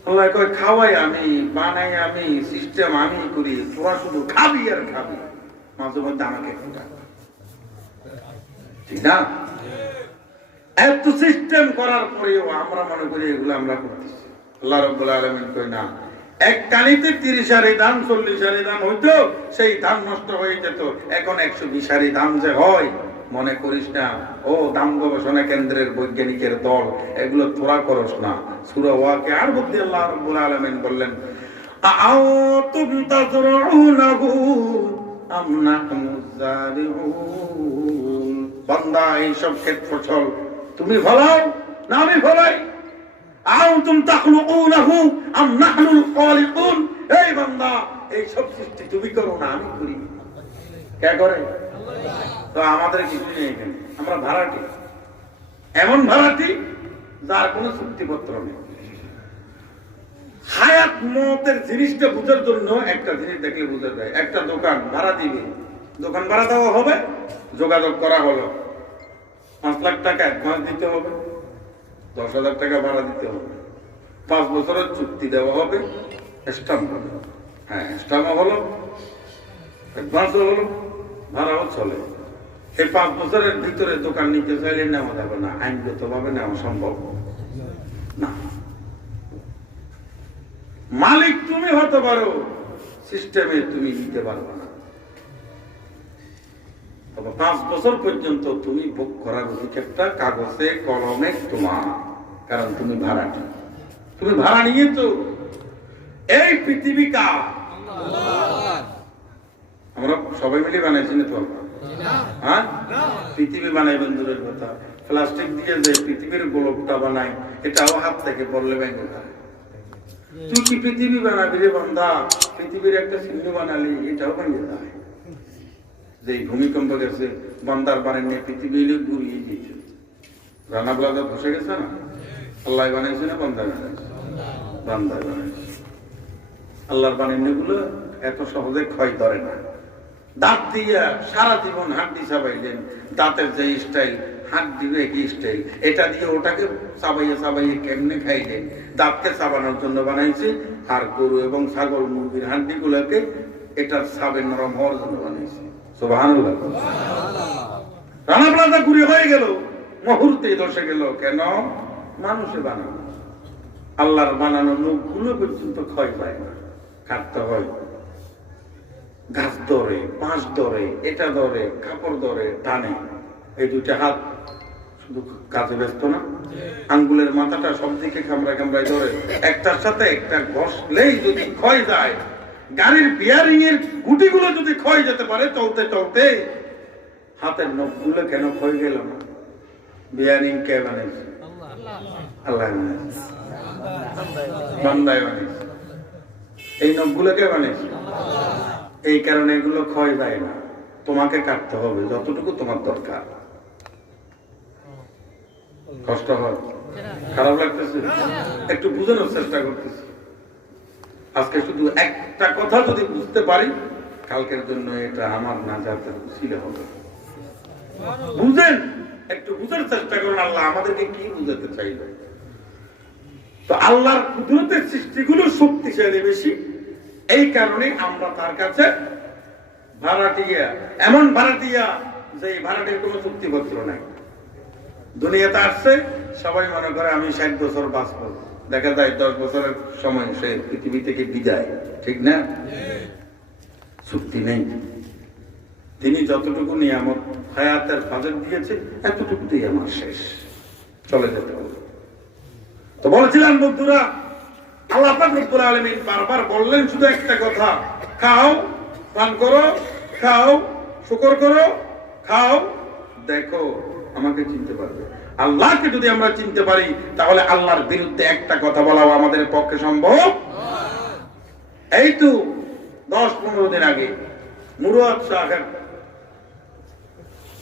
আল্লাহ কয় খাওয়াই আমি, বানাই আমি, সিস্টেম আমি করি, তোরা শুধু খাবি আর খাবি, মাঝে মধ্যে আমাকে খোঁটা, ঠিক না? এত সিস্টেম করার পরেও আমরা মনে করি এগুলো আমরা করতেছি। আল্লাহ রাব্বুল আলামিন কয় না, এক কানিতে 30 হাড়ি ধান 40 হাড়ি ধান হইতো, সেই ধান নষ্ট হয়ে যেত। এখন 120 হাড়ি ধান যে হয়, মনে করিস না ও দাম গবেষণা কেন্দ্রের বৈজ্ঞানিকের দল, এগুলো তোরা করস না। সূরা ওয়াকিয়ার মধ্যে আল্লাহ রাব্বুল আলামিন বললেন, আআতুম তাজরউনাহু আম নাহনুজ জারিউন। বান্দা, এই সব ক্ষেত ফসল তুমি ফলাও না আমি ফলাই? আআতুম তাখলুকুনাহু আম নাহনুল খালিকুন। এই বান্দা, এই সব সৃষ্টি তুমি করো না আমি করি? কে করে? তো আমাদের কিছু নেই এখানে, আমরা ভাড়াটি, এমন ভাড়াটি যার কোনো চুক্তিপত্র নেই। হায়াত মতের জিনিসটা বুঝার জন্য একটা জিনিস দেখলে বুঝা যায়। একটা দোকান ভাড়া দিবে, দোকান ভাড়া দেওয়া হবে, যোগাযোগ করা হলো, 5 লাখ টাকা অ্যাডভান্স দিতে হবে, 10,000 টাকা ভাড়া দিতে হবে, 5 বছরের চুক্তি দেওয়া হবে, স্টাম্প হবে, হ্যাঁ স্টাম্প হলো, অ্যাডভান্স হলো, ভাড়াও চলে। এই 5 বছরের ভিতরে দোকান নিতে চাইলে নেওয়া যাবে না, আইনগত ভাবে নেওয়া সম্ভব না। মালিক তুমি হতে পারো, সিস্টেমে তুমি নিতে পারবে না। তবে 5 বছর পর্যন্ত তুমি ভোগ করার অধিকারটা কাগজে কলমে তোমার, কারণ তুমি ভাড়াটি, তুমি ভাড়া নিয়েছো। এই পৃথিবী কার? আমরা সবাই মিলে বানাইছি না তো? হ্যাঁ, পৃথিবী বানাইবেন দূরের কথা, প্লাস্টিক দিয়ে যে পৃথিবীর গোলকটা বানাই, এটাও হাত থেকে পড়লে ভেঙে যায়। তুই কি পৃথিবী বানাবি রে বান্দা? পৃথিবীর একটা চিহ্ন বানালি, এটাও ভেঙে যায়। যে ভূমিকম্প গেছে, বান্দার বাড়ি নিয়ে পৃথিবী ঘুরিয়ে দিয়েছে, রানা প্লাজা ধসে গেছে না? আল্লাহ বানাইছে না বান্দা বানাইছে? বান্দায় বানাইছে। আল্লাহর বানানো গুলো এত সহজে ক্ষয় ধরে না। দাঁত দিয়ে সারা জীবন হাড্ডি চাবাইলেন, দাঁতের যে স্টাইল, হাড্ডি একই স্টাইল, এটা দিয়ে ওটাকে চাবাইয়ে চাবাইয়ে কেমনে খাইলেন? দাঁতকে চাবানোর জন্য বানাইছে, আর গরু এবং ছাগল মুরগির হাড্ডি গুলোকে এটার চাবে নরম হওয়ার জন্য বানাইছে। সুবহানাল্লাহ। রানা প্লাজা ঘুরে হয়ে গেল, মুহূর্তে ধসে গেল। কেন? মানুষে বানানো। আল্লাহর বানানো লোকগুলো পর্যন্ত ক্ষয় পায় না, কাটতে হয়। গাছ ধরে, বাঁশ ধরে, এটা ধরে, কাপড় ধরে, টানে। এই 2টা হাত শুধু কাজে ব্যস্ত না? আঙ্গুলের মাথাটা সব দিকে কামড়ায় কামড়ায় ধরে, একটার সাথে একটা ঘষলেই যদি ক্ষয় যায়, গাড়ির বিয়ারিং এর গুটিগুলো যদি ক্ষয় যেতে পারে চলতে চলতে, হাতের নখগুলো কেন ক্ষয় গেল না? বিয়ারিং কে বানাইছে? আল্লাহ বানাইছে, বান্দায় বানাইছে। এই নখগুলো কে বানাইছে? এই কারণে এগুলো ক্ষয় যায় না। তোমাকে কাটতে হবে যতটুকু তোমার দরকার। কষ্ট হয়, খারাপ লাগতেছে, একটু বুঝানোর চেষ্টা করতেছি। আজকে শুধু একটা কথা যদি বুঝতে পারি, কালকের জন্য এটা আমার নাজাতের উসিলা হবে। বুঝেন, একটু বুঝার চেষ্টা করুন আল্লাহ আমাদেরকে কি বুঝাতে চাইবে। তো আল্লাহর কুদরতের সৃষ্টিগুলো শক্তিশালী বেশি, এই কারণে আমরা তার কাছে ভাড়াটিয়া, এমন ভাড়াটিয়া যে ভাড়াটির কোনো চুক্তিপত্র নাই। দুনিয়াতে আসছে, সবাই মনে করে আমি 60 বছর বাঁচবো, দেখা যায় 10 বছরের সময় সে পৃথিবী থেকে বিদায়, ঠিক না? চুক্তি নেই। তিনি যতটুকু নিয়ামত হায়াতের ফাজল দিয়েছে এতটুকুতেই আমার শেষ, চলে যেতে হবে। তো বলেছিলাম বন্ধুরা, আল্লাহ পাক রব্বুল আলামিন বারবার বললেন শুধু একটা কথা, খাও, পান করো, খাও, শুকর করো, খাও, দেখো আমাকে চিনতে পারবে। আল্লাহকে যদি আমরা চিনতে পারি তাহলে আল্লাহর বিরুদ্ধে একটা কথা বলাও আমাদের পক্ষে সম্ভব। এই তো 10-15 দিন আগে মুরাদ সাহেব,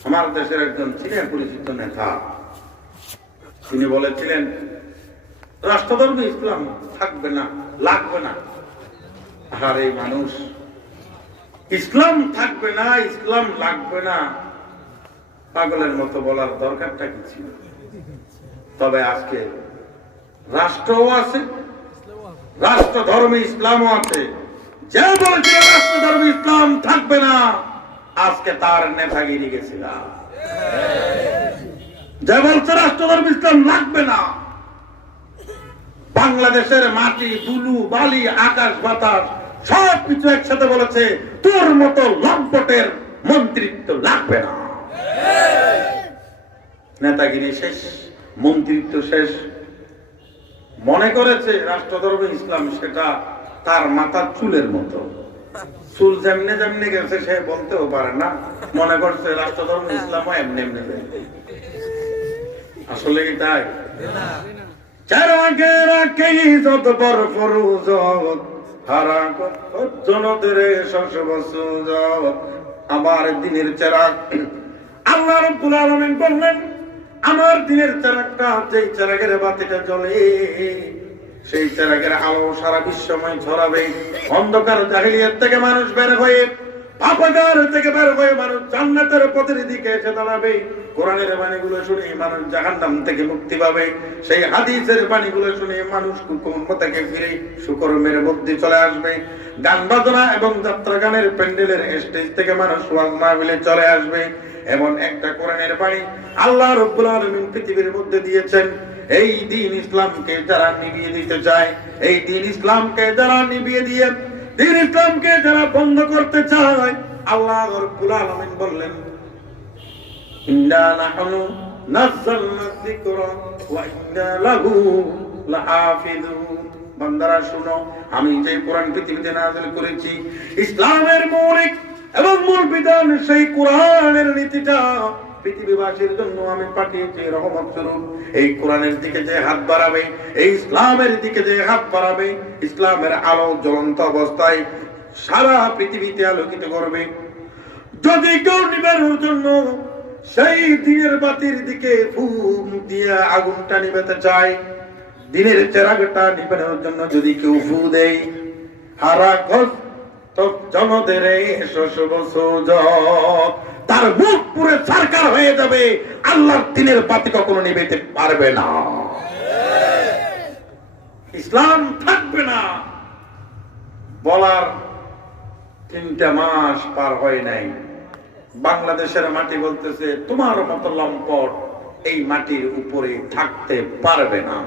আমার দেশের একজন ছিলেন পরিচিত নেতা, তিনি বলেছিলেন রাষ্ট্রধর্মে ইসলাম থাকবে না, লাগবে না। আর এই মানুষ ইসলাম থাকবে না, ইসলাম লাগবে না, পাগলের মতো বলার দরকারটা কি ছিল? তবে আজকে রাষ্ট্রও আছে, রাষ্ট্র ধর্মে ইসলামও আছে। যে বলেছিল রাষ্ট্র ধর্মে ইসলাম থাকবে না, আজকে তার নেতাগিরি গেছিল। যে বলছে রাষ্ট্র ধর্মে ইসলাম লাগবে না, বাংলাদেশের মাটি, দুলু, বালি, আকাশ, বাতাস সবকিছু একসাথে বলেছে তোর মতো লম্পটের মন্ত্রিত্ব লাগবে না। নেতাগিরি শেষ, মন্ত্রিত্ব শেষ। মনে করেছে রাষ্ট্রধর্মে ইসলাম সেটা তার মাথার চুলের মতো, চুল যেমনে যেমনে গেছে সে বলতেও পারে না, মনে করছে রাষ্ট্রধর্মে ইসলামও এমনি এমনি। আসলে কি তাই? চারাগে রাখে যত বড় ফরুজ হারা জনদের শশবসুজ, আমার দিনের চেরাগ। আল্লাহ রাব্বুল আলামিন বললেন আমার দিনের চেরাগটা, যেই চেরাগের বাতিটা জ্বলে সেই চেরাগের আলো সারা বিশ্বময় ছড়াবে। অন্ধকার জাহিলিয়াত থেকে মানুষ বের হয়ে, পাপাগার থেকে বের হয়ে মানুষ জান্নাতের পথের দিকে এসে দাঁড়াবে। কোরআনের বাণীগুলো শুনে মানুষ জাহান্নাম থেকে মুক্তি পাবে। সেই হাদিসের বাণীগুলো শুনে মানুষ কুকর্ম থেকে ফিরে সুকর্মের মধ্যে চলে আসবে। গান বাজনা এবং যাত্রা গানের প্যান্ডেলের স্টেজ থেকে মানুষ ওয়াজ মাহফিলে চলে আসবে। এমন একটা কোরআনের বাণী আল্লাহ রাব্বুল আলামিন পৃথিবীর মধ্যে দিয়েছেন। এই দিন ইসলামকে যারা নিভিয়ে দিতে চায়, এই দিন ইসলামকে যারা নিভিয়ে দিয়ে দিন ইসলামকে যারা বন্ধ করতে চায়, আল্লাহ রাব্বুল আলামিন বললেন ইন্না নাহনু নাযালনা যিকরা ওয়া ইন্না লাহু লাহাফিজুন। বান্দারা শুনো, আমি যে কোরআন পৃথিবীতে নাযিল করেছি, ইসলামের মৌলিক এবং মূল বিধান, সেই কোরআনের নীতিটা পৃথিবীবাসীর জন্য আমি পাঠিয়েছি রহমত স্বরূপ। এই কোরআনের দিকে যে হাত বাড়াবে, এই ইসলামের দিকে যে হাত বাড়াবে, ইসলামের আলো জ্বলন্ত অবস্থায় সারা পৃথিবীতে আলোকিত করবে। যদি কেউ নিবানোর জন্য সেই দিনের বাতির দিকে ফুম দিয়ে আগুনটা নিভাতে চায়, দিনের চেরাগটা নিবানোর জন্য যদি কেউ ফু দেয়, হারা ঘর জনদের তার মুখ পুরো সরকার হয়ে যাবে, আল্লাহর দিনের বাতি কখনো নিভাতে পারবে না, ইসলাম থাকবে না। বলার 3টা মাস পার হয় নাই, বাংলাদেশের মাটি বলতেছে তোমার মতো লম্পট এই মাটির উপরে থাকতে পারবে না।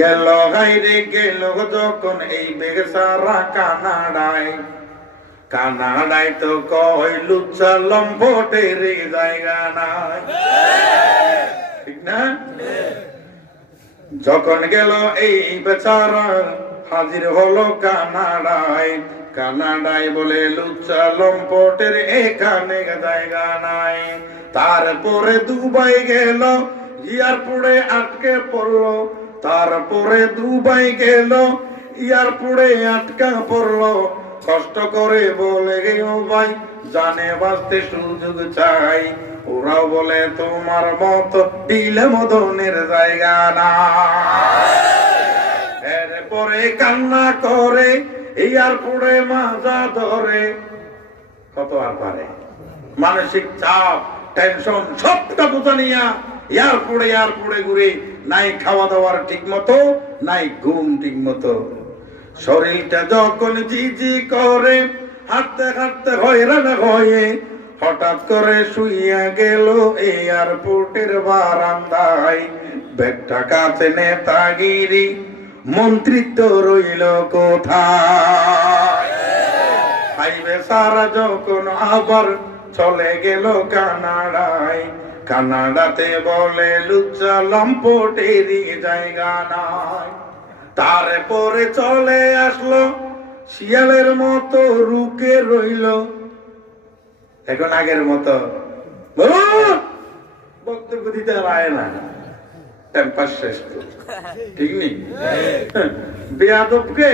গেল গাইরে গেল যখন এই বেগসারা কানাডায়, কানাডায় তো কয় লুচ্চা লম্পটের জায়গা নাই, ঠিক না? যখন গেল এই বেচারা হাজির হলো কানাডায়, কানাডায় বলে লুচ্চা লম্পটের এখানে জায়গা নাই। তারপরে দুবাই গেল, এয়ারপোর্টে আটকে পড়লো। তারপরে দুবাই গেল, এয়ারপোর্টে আটকা পড়লো। কষ্ট করে বলে ও ভাই জানে বাঁচতে সুযোগ চাই, ওরাও বলে তোমার মতো দিলে মদনের জায়গা না। এরপরে কান্না করে এয়ারপোর্টে মাজা ধরে, কত আর পারে, মানসিক চাপ, টেনশন সবটা বোঝা নিয়া এয়ারপোর্টে ঘুরে, নাই খাওয়া দাওয়ার ঠিক মতো, নাই ঘুম ঠিক মতো। শরীরটা যখন জি করে, হাঁটতে হাঁটতে হয়রান হঠাৎ করে শুইয়া গেল এয়ারপোর্টের বারান্দায়, ব্যাগটা কাছে নেতাগিরি, মন্ত্রিত্ব রইল কোথায়? হাইবে সারা যখন আবার চলে গেল কানাডায়, কানাডাতে বলে লুচ্চা লম্পটেরই জায়গা নাই। তারপরে চলে আসলো শিয়ালের মতো রুকে রইল, এখন আগের মতো বক্তব্য দিতে রায় না, টেম্পার শেষ তো, ঠিক নেই? বেয়াদবকে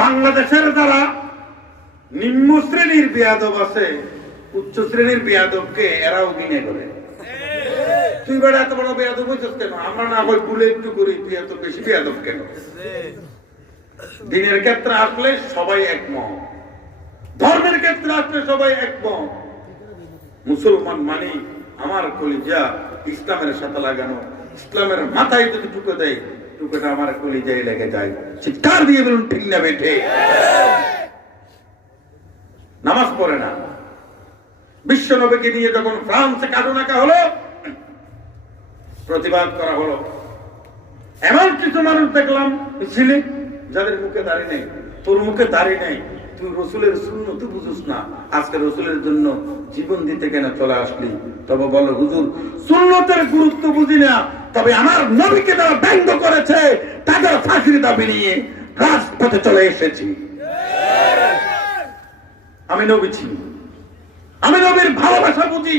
বাংলাদেশের যারা নিম্ন শ্রেণীর বেয়াদব আছে, উচ্চ শ্রেণীর বেয়াদবকে এরাও গিনে করে। তুই বেড়া এত বড় বেয়াদব হইছিস কেন? আমরা না হয় ভুলে একটু করি, তুই এত বেশি বেয়াদব কেন? দিনের ক্ষেত্রে আসলে সবাই একমত, ধর্মের ক্ষেত্রে আসলে সবাই একমত। মুসলমান মানি আমার কলিজা ইসলামের সাথে লাগানো, ইসলামের মাথায় যদি টুকে দেয়, টুকেটা আমার কলিজায় লেগে যায়। চিৎকার দিয়ে বলুন ঠিক না বেঠে? নামাজ পড়ে না। বিশ্ব নবীকে নিয়ে যখন ফ্রান্সে কাটুনাকা হলো, প্রতিবাদ করা হলো, এমন কিছু মানুষ দেখলাম ছিলে যাদের মুখে দাড়ি নেই। তোর মুখে দাড়ি নেই, তুই রসুলের সুন্নত বুঝিস না, আজকে রসুলের জন্য জীবন দিতে কেন চলে আসলি? তবে বলো হুজুর সুন্নতের গুরুত্ব বুঝি না, তবে আমার নবীকে যারা ব্যঙ্গ করেছে তাদের ফাঁসির দাবি নিয়ে রাজপথে চলে এসেছি। আমি নবী ছি, আমি নবীর ভালোবাসা বুঝি।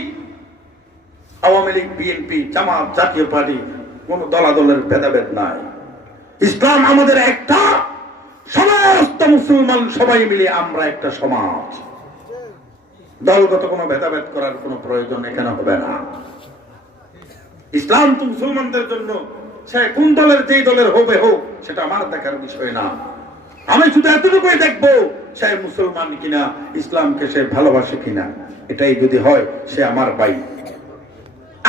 আওয়ামী লীগ, বিএনপি, জামাত, জাতীয় পার্টি, কোন দলাদলের ভেদাভেদ নাই। ইসলাম আমাদের একটা, সমস্ত মুসলমান সবাই মিলে আমরা একটা সমাজ। দলগত কোনো ভেদাভেদ করার কোনো প্রয়োজন এখানে হবে না। ইসলাম তো মুসলমানদের জন্য, সে কোন দলের যেই দলের হবে হোক, সেটা আমার দেখার বিষয় না। আমি শুধু এতটুকুই দেখবো সে মুসলমান কিনা, ইসলামকে সে ভালোবাসে কিনা। এটাই যদি হয় সে আমার ভাই।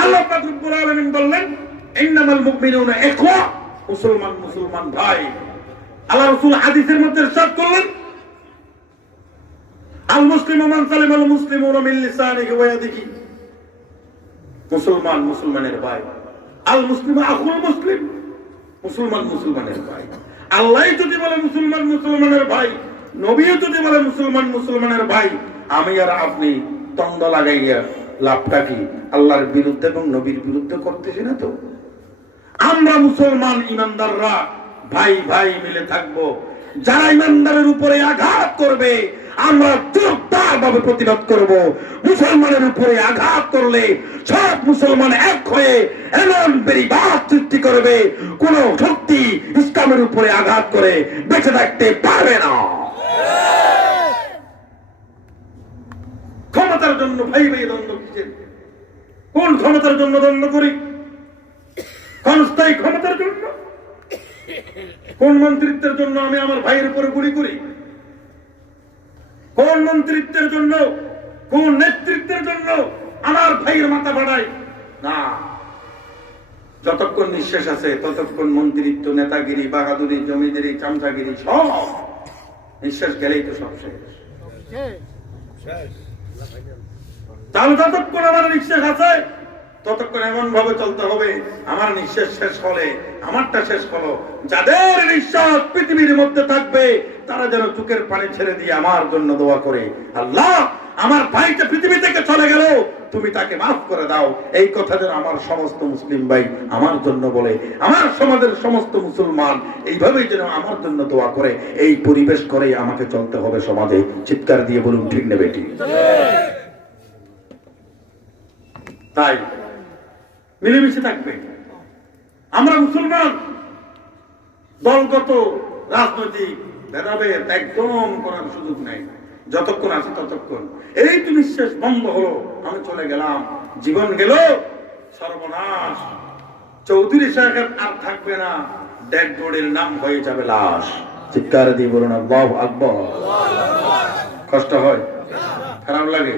আল্লাহ পাক রব্বুল আলামিন বললেন ইন্নামাল মুমিনুনা ইখওয়া, মুসলমান মুসলমান ভাই। আল্লাহ রাসূল হাদিসের মধ্যে ইরশাদ করলেন আল মুসলিমু মান সালিমাল মুসলিমুনা মিন লিসানিহি ওয়া ইয়াদিহি, মুসলমান মুসলমানের ভাই। আল মুসলিমু আখুল মুসলিম, মুসলমান মুসলমানের ভাই। আল্লাহ যদি বলে মুসলমান মুসলমানের ভাই, নবীও যদি বলে মুসলমান মুসলমানের ভাই, আমি আর আপনি দ্বন্দ্ব লাগাইয়া লাভটা কি? আল্লাহর বিরুদ্ধে এবং নবীর বিরুদ্ধে করতেছি না তো। আমরা মুসলমান ইমানদাররা ভাই ভাই মিলে থাকবো। যারা ইমানদারের উপরে আঘাত করবে আমরা জোরদার ভাবে প্রতিবাদ করব। মুসলমানের উপরে আঘাত করলে সব মুসলমান এক হয়ে এমন বিবাদ সৃষ্টি করবে, কোন শক্তি ইসলামের উপরে আঘাত করে বেঁচে থাকতে পারবে না। ক্ষমতার জন্য ভাই ভাই দ্বন্দ্ব কিসের? কোন ক্ষমতার জন্য দ্বন্দ্ব করি? কোন স্থায়ী ক্ষমতার জন্য? কোন মন্ত্রিত্বের জন্য আমি আমার ভাইয়ের উপরে গুলি করি? কোন মন্ত্রিত্বের জন্য, কোন নেতৃত্বের জন্য আমার ভাইয়ের মাথা ফাটাই? না, যতক্ষণ নিঃশ্বাস আছে ততক্ষণ মন্ত্রিত্ব, নেতাগিরি, বাহাদুরি, জমিদারি, চামচাগিরি সব নিঃশ্বাস গেলেই তো সব শেষ। তাহলে যতক্ষণ আমার নিঃশ্বাস আছে ততক্ষণ এমন ভাবে চলতে হবে আমার নিঃশ্বাস শেষ হলে আমারটা শেষ হলো। যাদের নিঃশ্বাস পৃথিবীর মধ্যে থাকবে তারা যেন চোখের পানি ছেড়ে দিয়ে আমার জন্য দোয়া করে, আল্লাহ আমার ভাইটা পৃথিবী থেকে চলে গেল, তুমি তাকে মাফ করে দাও। এই কথা যেন আমার সমস্ত মুসলিম ভাই আমার জন্য বলে, আমার সমাজের সমস্ত মুসলমান এইভাবেই যেন আমার জন্য দোয়া করে। এই পরিবেশ করেই আমাকে চলতে হবে সমাজে। চিৎকার দিয়ে বলুন ঠিক নেবে ঠিক? তাই মিলেমিশে থাকবে। আমরা মুসলমান, দলগত রাজনৈতিক ভেদাভেদ একদম করার সুযোগ নেই। যতক্ষণ আছে ততক্ষণ। এই তো নিঃশ্বাস বন্ধ হলো, আমি চলে গেলাম, জীবন গেল, সর্বনাশ। চৌধুরী সাহেব আর থাকবে না, ডেড বডির নাম হয়ে যাবে লাশ। চিৎকার দিয়ে বলুন আল্লাহু আকবার। কষ্ট হয়? খারাপ লাগে?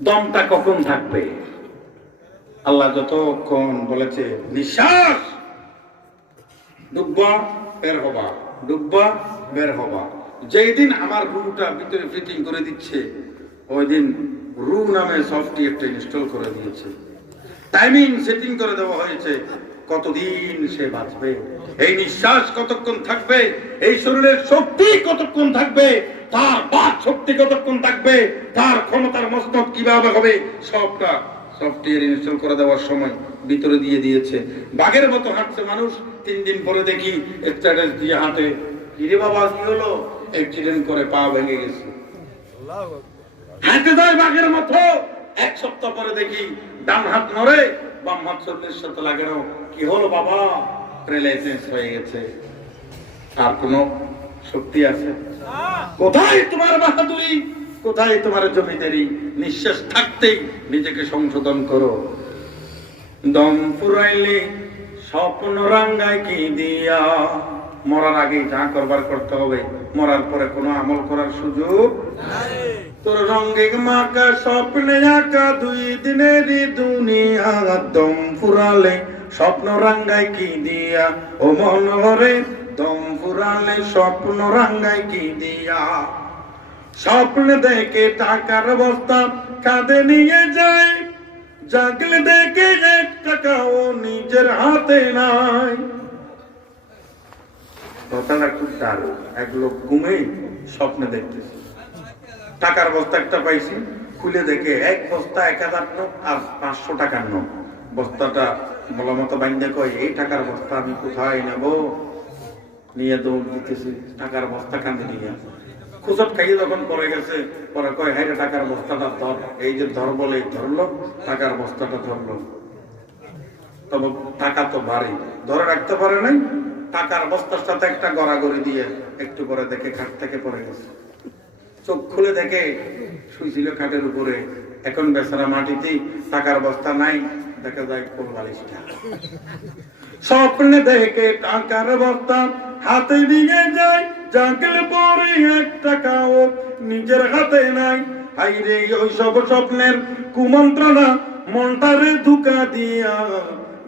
দমটা কখন থাকবে? আল্লাহ যতক্ষণ বলেছে নিঃশ্বাস ডুববা বের হবা, ডুববা বের হবা, যেই দিন আমার রুটা ভিতরে ফিটিং করে দিচ্ছে, ওই দিন রু নামে সফটওয়্যারটা ইনস্টল করে দিয়েছে, টাইমিং সেটিং করে দেওয়া হয়েছে, কতদিন সে বাঁচবে, এই নিঃশ্বাস কতক্ষণ থাকবে, এই শরীরের শক্তি কতক্ষণ থাকবে, তার বাক শক্তি কতক্ষণ থাকবে, তার ক্ষমতার মস্তক কিভাবে হবে, সবটা সফটওয়্যার ইনস্টল করে দেওয়ার সময় ভিতরে দিয়ে দিয়েছে। বাঘের মতো হাঁটছে মানুষ, 3 দিন পরে দেখি স্ট্যাটাস দিয়ে হাঁটে, কিরে বাবা কি হলো, অ্যাক্সিডেন্ট করে পা ভেঙে গেছে। হাঁটে যায় বাঘের মতো, 1 সপ্তাহ পরে দেখি ডান হাত নড়ে, বাম হাত শরীরের সাথে লাগে না, কি হলো বাবা, প্যারালাইসিস হয়ে গেছে। আর কোন শক্তি আছে? কোথায় তোমার বাহাদুরি, কোথায় তোমার জমিদারি? নিঃশ্বাস থাকতেই নিজেকে সংশোধন করো। দম ফুরাইলে স্বপ্ন রাঙ্গায় কি দিয়া, মরার আগে যা করবার করতে হবে, মরার পরে কোনো আমল করার সুযোগ নাই। তোর রঙে মাকা স্বপ্নে আঁকা 2 দিনের দুনিয়া, দম ফুরালে স্বপ্ন রাঙ্গায় কি দিয়া, ও মন হরে দম ফুরালে স্বপ্ন রাঙ্গায় কি দিয়া। স্বপ্ন দেখে টাকার বস্তা কাঁধে নিয়ে যায়, জাগলে দেখে 1 টাকাও নিজের হাতে নাই। কথাটা খুব দারুণ। এক লোক ঘুমে স্বপ্নে দেখতেছে টাকার বস্তা একটা পাইছি, খুলে দেখে 1 বস্তা 1000 নোট আর 500 টাকার নোট। বস্তাটা বলা মতো বাইন্দে কয়, এই টাকার বস্তা আমি কোথায় নেব, নিয়ে দৌড় দিতেছি, টাকার বস্তা কাঁধে নিয়ে খুচট খাইয়ে যখন পরে গেছে, পরে কয়, হ্যাঁ টাকার বস্তাটা ধর। এই যে ধর বলে ধরলো, টাকার বস্তাটা ধরলো, তবে টাকা তো ভারী, ধরে রাখতে পারে নাই, টাকার বস্তার সাথে একটা গড়াগড়ি দিয়ে একটু পরে দেখে খাট থেকে পড়ে গেছে। চোখ খুলে দেখে শুয়েছিল খাটের উপরে, এখন বেচারা মাটিতে, টাকার বস্তা নাই, দেখা যায় কোন বালিশটা। স্বপ্নে দেখে টাকার বস্তা হাতে দিয়ে যায়, জাগলে পরে 1 টাকাও নিজের হাতে নাই। হাইরে ওই সব স্বপ্নের কুমন্ত্রণা মনটারে ধোঁকা দিয়া,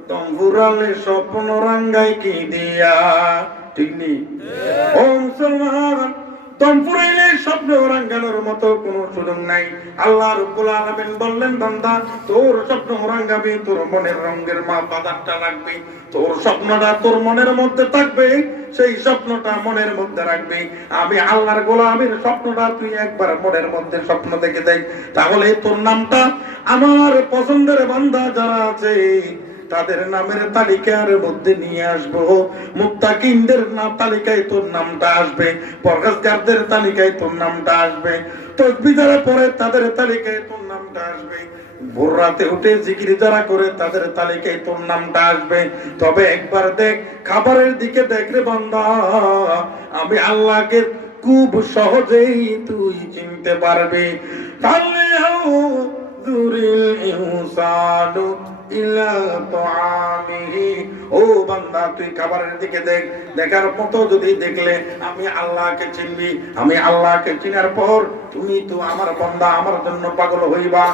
দম ফুরালে স্বপ্ন রাঙ্গায় কি দিয়া। ঠিক নেই? ও মুসলমান, দম ফুরাইলে স্বপ্ন রাঙ্গানোর মতো কোনো সুযোগ নাই। আল্লাহ রাব্বুল আলামিন বললেন, বান্দা তোর স্বপ্ন রাঙ্গাবি, তোর মনের রঙের বাজারটা রাখবি, তোর স্বপ্নটা তোর মনের মধ্যে থাকবে, সেই স্বপ্নটা মনের মধ্যে রাখবি। আমি আল্লাহর গোলামের স্বপ্নটা তুই একবার মনের মধ্যে স্বপ্ন দেখে দেখ, তাহলে তোর নামটা আমার পছন্দের বান্দা যারা আছে তাদের নামের তালিকার মধ্যে নিয়ে আসবো। মুত্তাকিনদের তালিকায় তোর নামটা আসবে, পরহেজগারদের তালিকায় তোর নামটা আসবে, তাসবিহ যারা পড়ে তাদের তালিকায় তোর নামটা আসবে, ভোর রাতে উঠে জিকির যারা করে তাদের তালিকায় তোর নামটা আসবে। তবে একবার দেখ, খাবারের দিকে দেখ রে বান্দা, আমি আল্লাহকে খুব সহজেই তুই চিনতে পারবি। তাহলে ইনসানু ইলা তাআমিহি, ও বান্দা তুই খাবারের দিকে দেখ, দেখার মতো যদি দেখলে আমি আল্লাহকে চিনবি। আমি আল্লাহকে চিনার পর তুমি তো আমার বান্দা, আমার জন্য পাগল হইবা।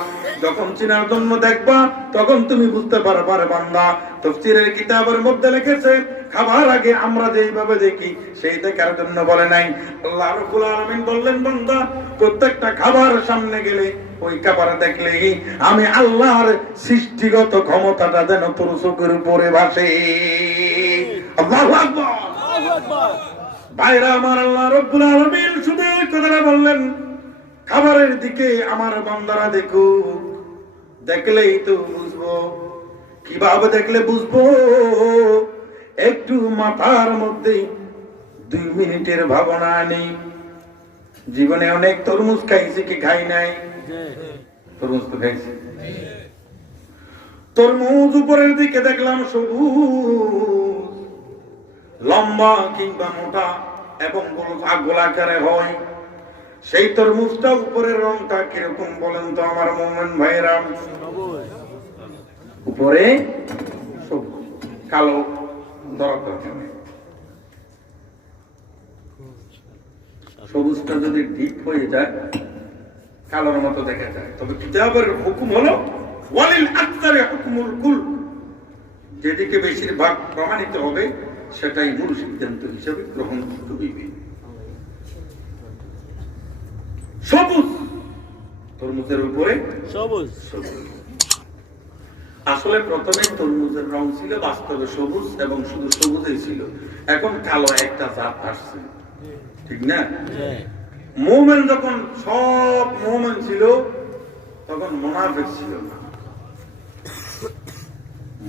যখন চিনার জন্য দেখবা তখন তুমি বুঝতে পারবা রে বান্দা। তাফসীরের কিতাবের মধ্যে লিখেছে, খাবার আগে আমরা যেইভাবে দেখি সেই দেখার জন্য বলে নাই। আল্লাহ রাব্বুল আলামিন বললেন, বান্দা প্রত্যেকটা খাবার সামনে গেলে ওই খাবার দেখলেই আমি আল্লাহর সৃষ্টিগত ক্ষমতাটা যেন তোর চোখের উপরে ভাসে। আল্লাহু আকবার, আল্লাহু আকবার। ভাইরা আমার, আল্লাহ রাব্বুল আলামিন শুধু এই কথাটা বললেন, খাবারের দিকে আমার বান্দারা দেখুক, দেখলেই তো বুঝবো। কিভাবে দেখলে বুঝবো? একটু মাথার মধ্যে 2 মিনিটের ভাবনা নেই। জীবনে অনেক তরমুজ খাইছি, কি খাই নাই? তরমুজ তো খাইছি। তরমুজ উপরের দিকে দেখলাম সবুজ, লম্বা কিংবা মোটা এবং গোলাকারে হয়। সেই তরমুজটা উপরের রংটা কিরকম বলেন তো আমার মুমিন ভাইরা? উপরে সবুজ, কালো দরকার। সবুজটা যদি ডিপ হয়ে যায়, কালোর মতো দেখা যায়। তবে কিতাবের হুকুম হলো ওয়ালিল আকতারি হুকমুল কুল, যেদিকে বেশিরভাগ প্রমাণিত হবে সেটাই মূল সিদ্ধান্ত হিসেবে গ্রহণ হইবে। সবুজ, তরমুজের উপরে সবুজ। আসলে প্রথমে তরমুজের রং ছিল বাস্তবে সবুজ এবং শুধু সবুজই ছিল, এখন কালো একটা জাত আসছে, ঠিক না? মুমিন যখন সব মুমিন ছিল তখন মুনাফিক ছিল না।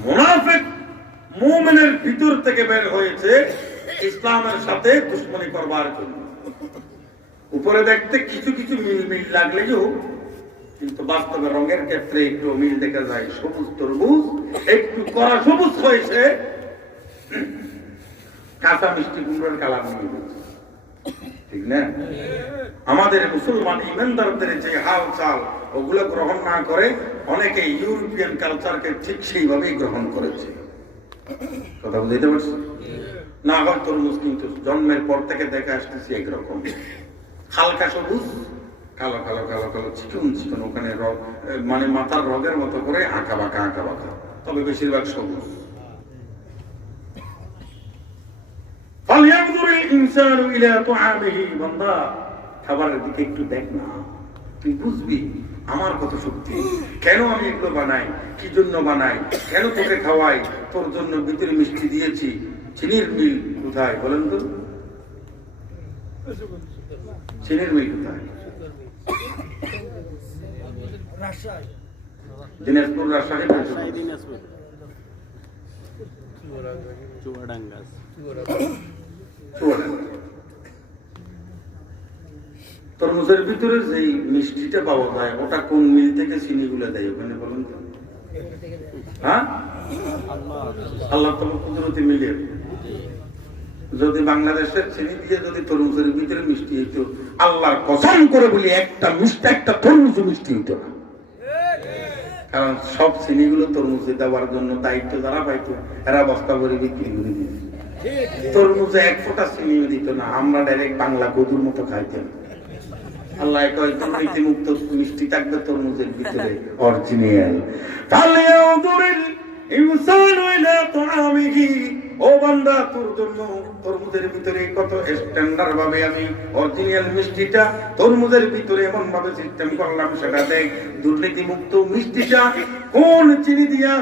মুনাফিক মুমিনের ভিতর থেকে বের হয়েছে ইসলামের সাথে দুশমনি করবার জন্য। উপরে দেখতে কিছু কিছু মিল মিল লাগলেও কিন্তু বাস্তবে রঙের ক্ষেত্রে একটু মিল দেখা যায়। সবুজ তরমুজ একটু কড়া সবুজ হয়েছে, কাঁচা মিষ্টি কুমড়োর কালার নিয়ে গেছে, ঠিক না? আমাদের মুসলমান ইমানদারদের যে হাল চাল ওগুলো গ্রহণ না করে অনেকে ইউরোপিয়ান কালচারকে ঠিক সেইভাবেই গ্রহণ করেছে। কথা বুঝতে পারছি না? হয় তরমুজ কিন্তু জন্মের পর থেকে দেখে আসতেছি একরকম হালকা সবুজ, কালো কালো কালো কালো চিকন চিকন, ওখানে রগ মানে মাথার রগের মতো করে আঁকা বাঁকা, তবে বেশিরভাগ সবুজ। খাবারের দিকে একটু দেখ না, তুই বুঝবি আমার কত শক্তি, কেন আমি এগুলো বানাই, কি জন্য বানাই, কেন তোকে খাওয়াই, তোর জন্য ভিতরে মিষ্টি দিয়েছি। চিনির মিল কোথায় বলেন তো? চিনির মিল কোথায়? দিনাজপুর, রাজশাহী, চুয়াডাঙ্গা। তরমুজের ভিতরে যে মিষ্টিটা পাওয়া যায় ওটা কোন মিল থেকে চিনি গুলো দেয় ওখানে বলেন তো? হ্যাঁ, আল্লাহ তোমার কুদরতি মিলে। যদি বাংলাদেশের চিনি দিয়ে যদি তরমুজের ভিতরে মিষ্টি হইতো, আল্লাহর কসম করে বলি একটা মিষ্টি, একটা তরমুজ মিষ্টি হইতো না। কারণ সব চিনি গুলো তরমুজে দেওয়ার জন্য দায়িত্ব যারা পাইতো এরা বস্তা করে বিক্রি করে দিত। তরমুজে এক ফোঁটা চিনিও দিত না, আমরা ডাইরেক্ট বাংলা কদুর মতো খাইতাম। আল্লাহ কয় দুর্নীতি মুক্ত মিষ্টি থাকবে তরমুজের ভিতরে, অরিজিনাল। ও বান্দা, তোর জন্য তরমুজের ভিতরে কত স্ট্যান্ডার্ড ভাবে আমি অরিজিনাল মিষ্টিটা তরমুজের ভিতরে এমন ভাবে সিস্টেম করলাম, সেটা দেখ। দুর্নীতি মুক্ত মিষ্টিটা কোন চিনি দিয়া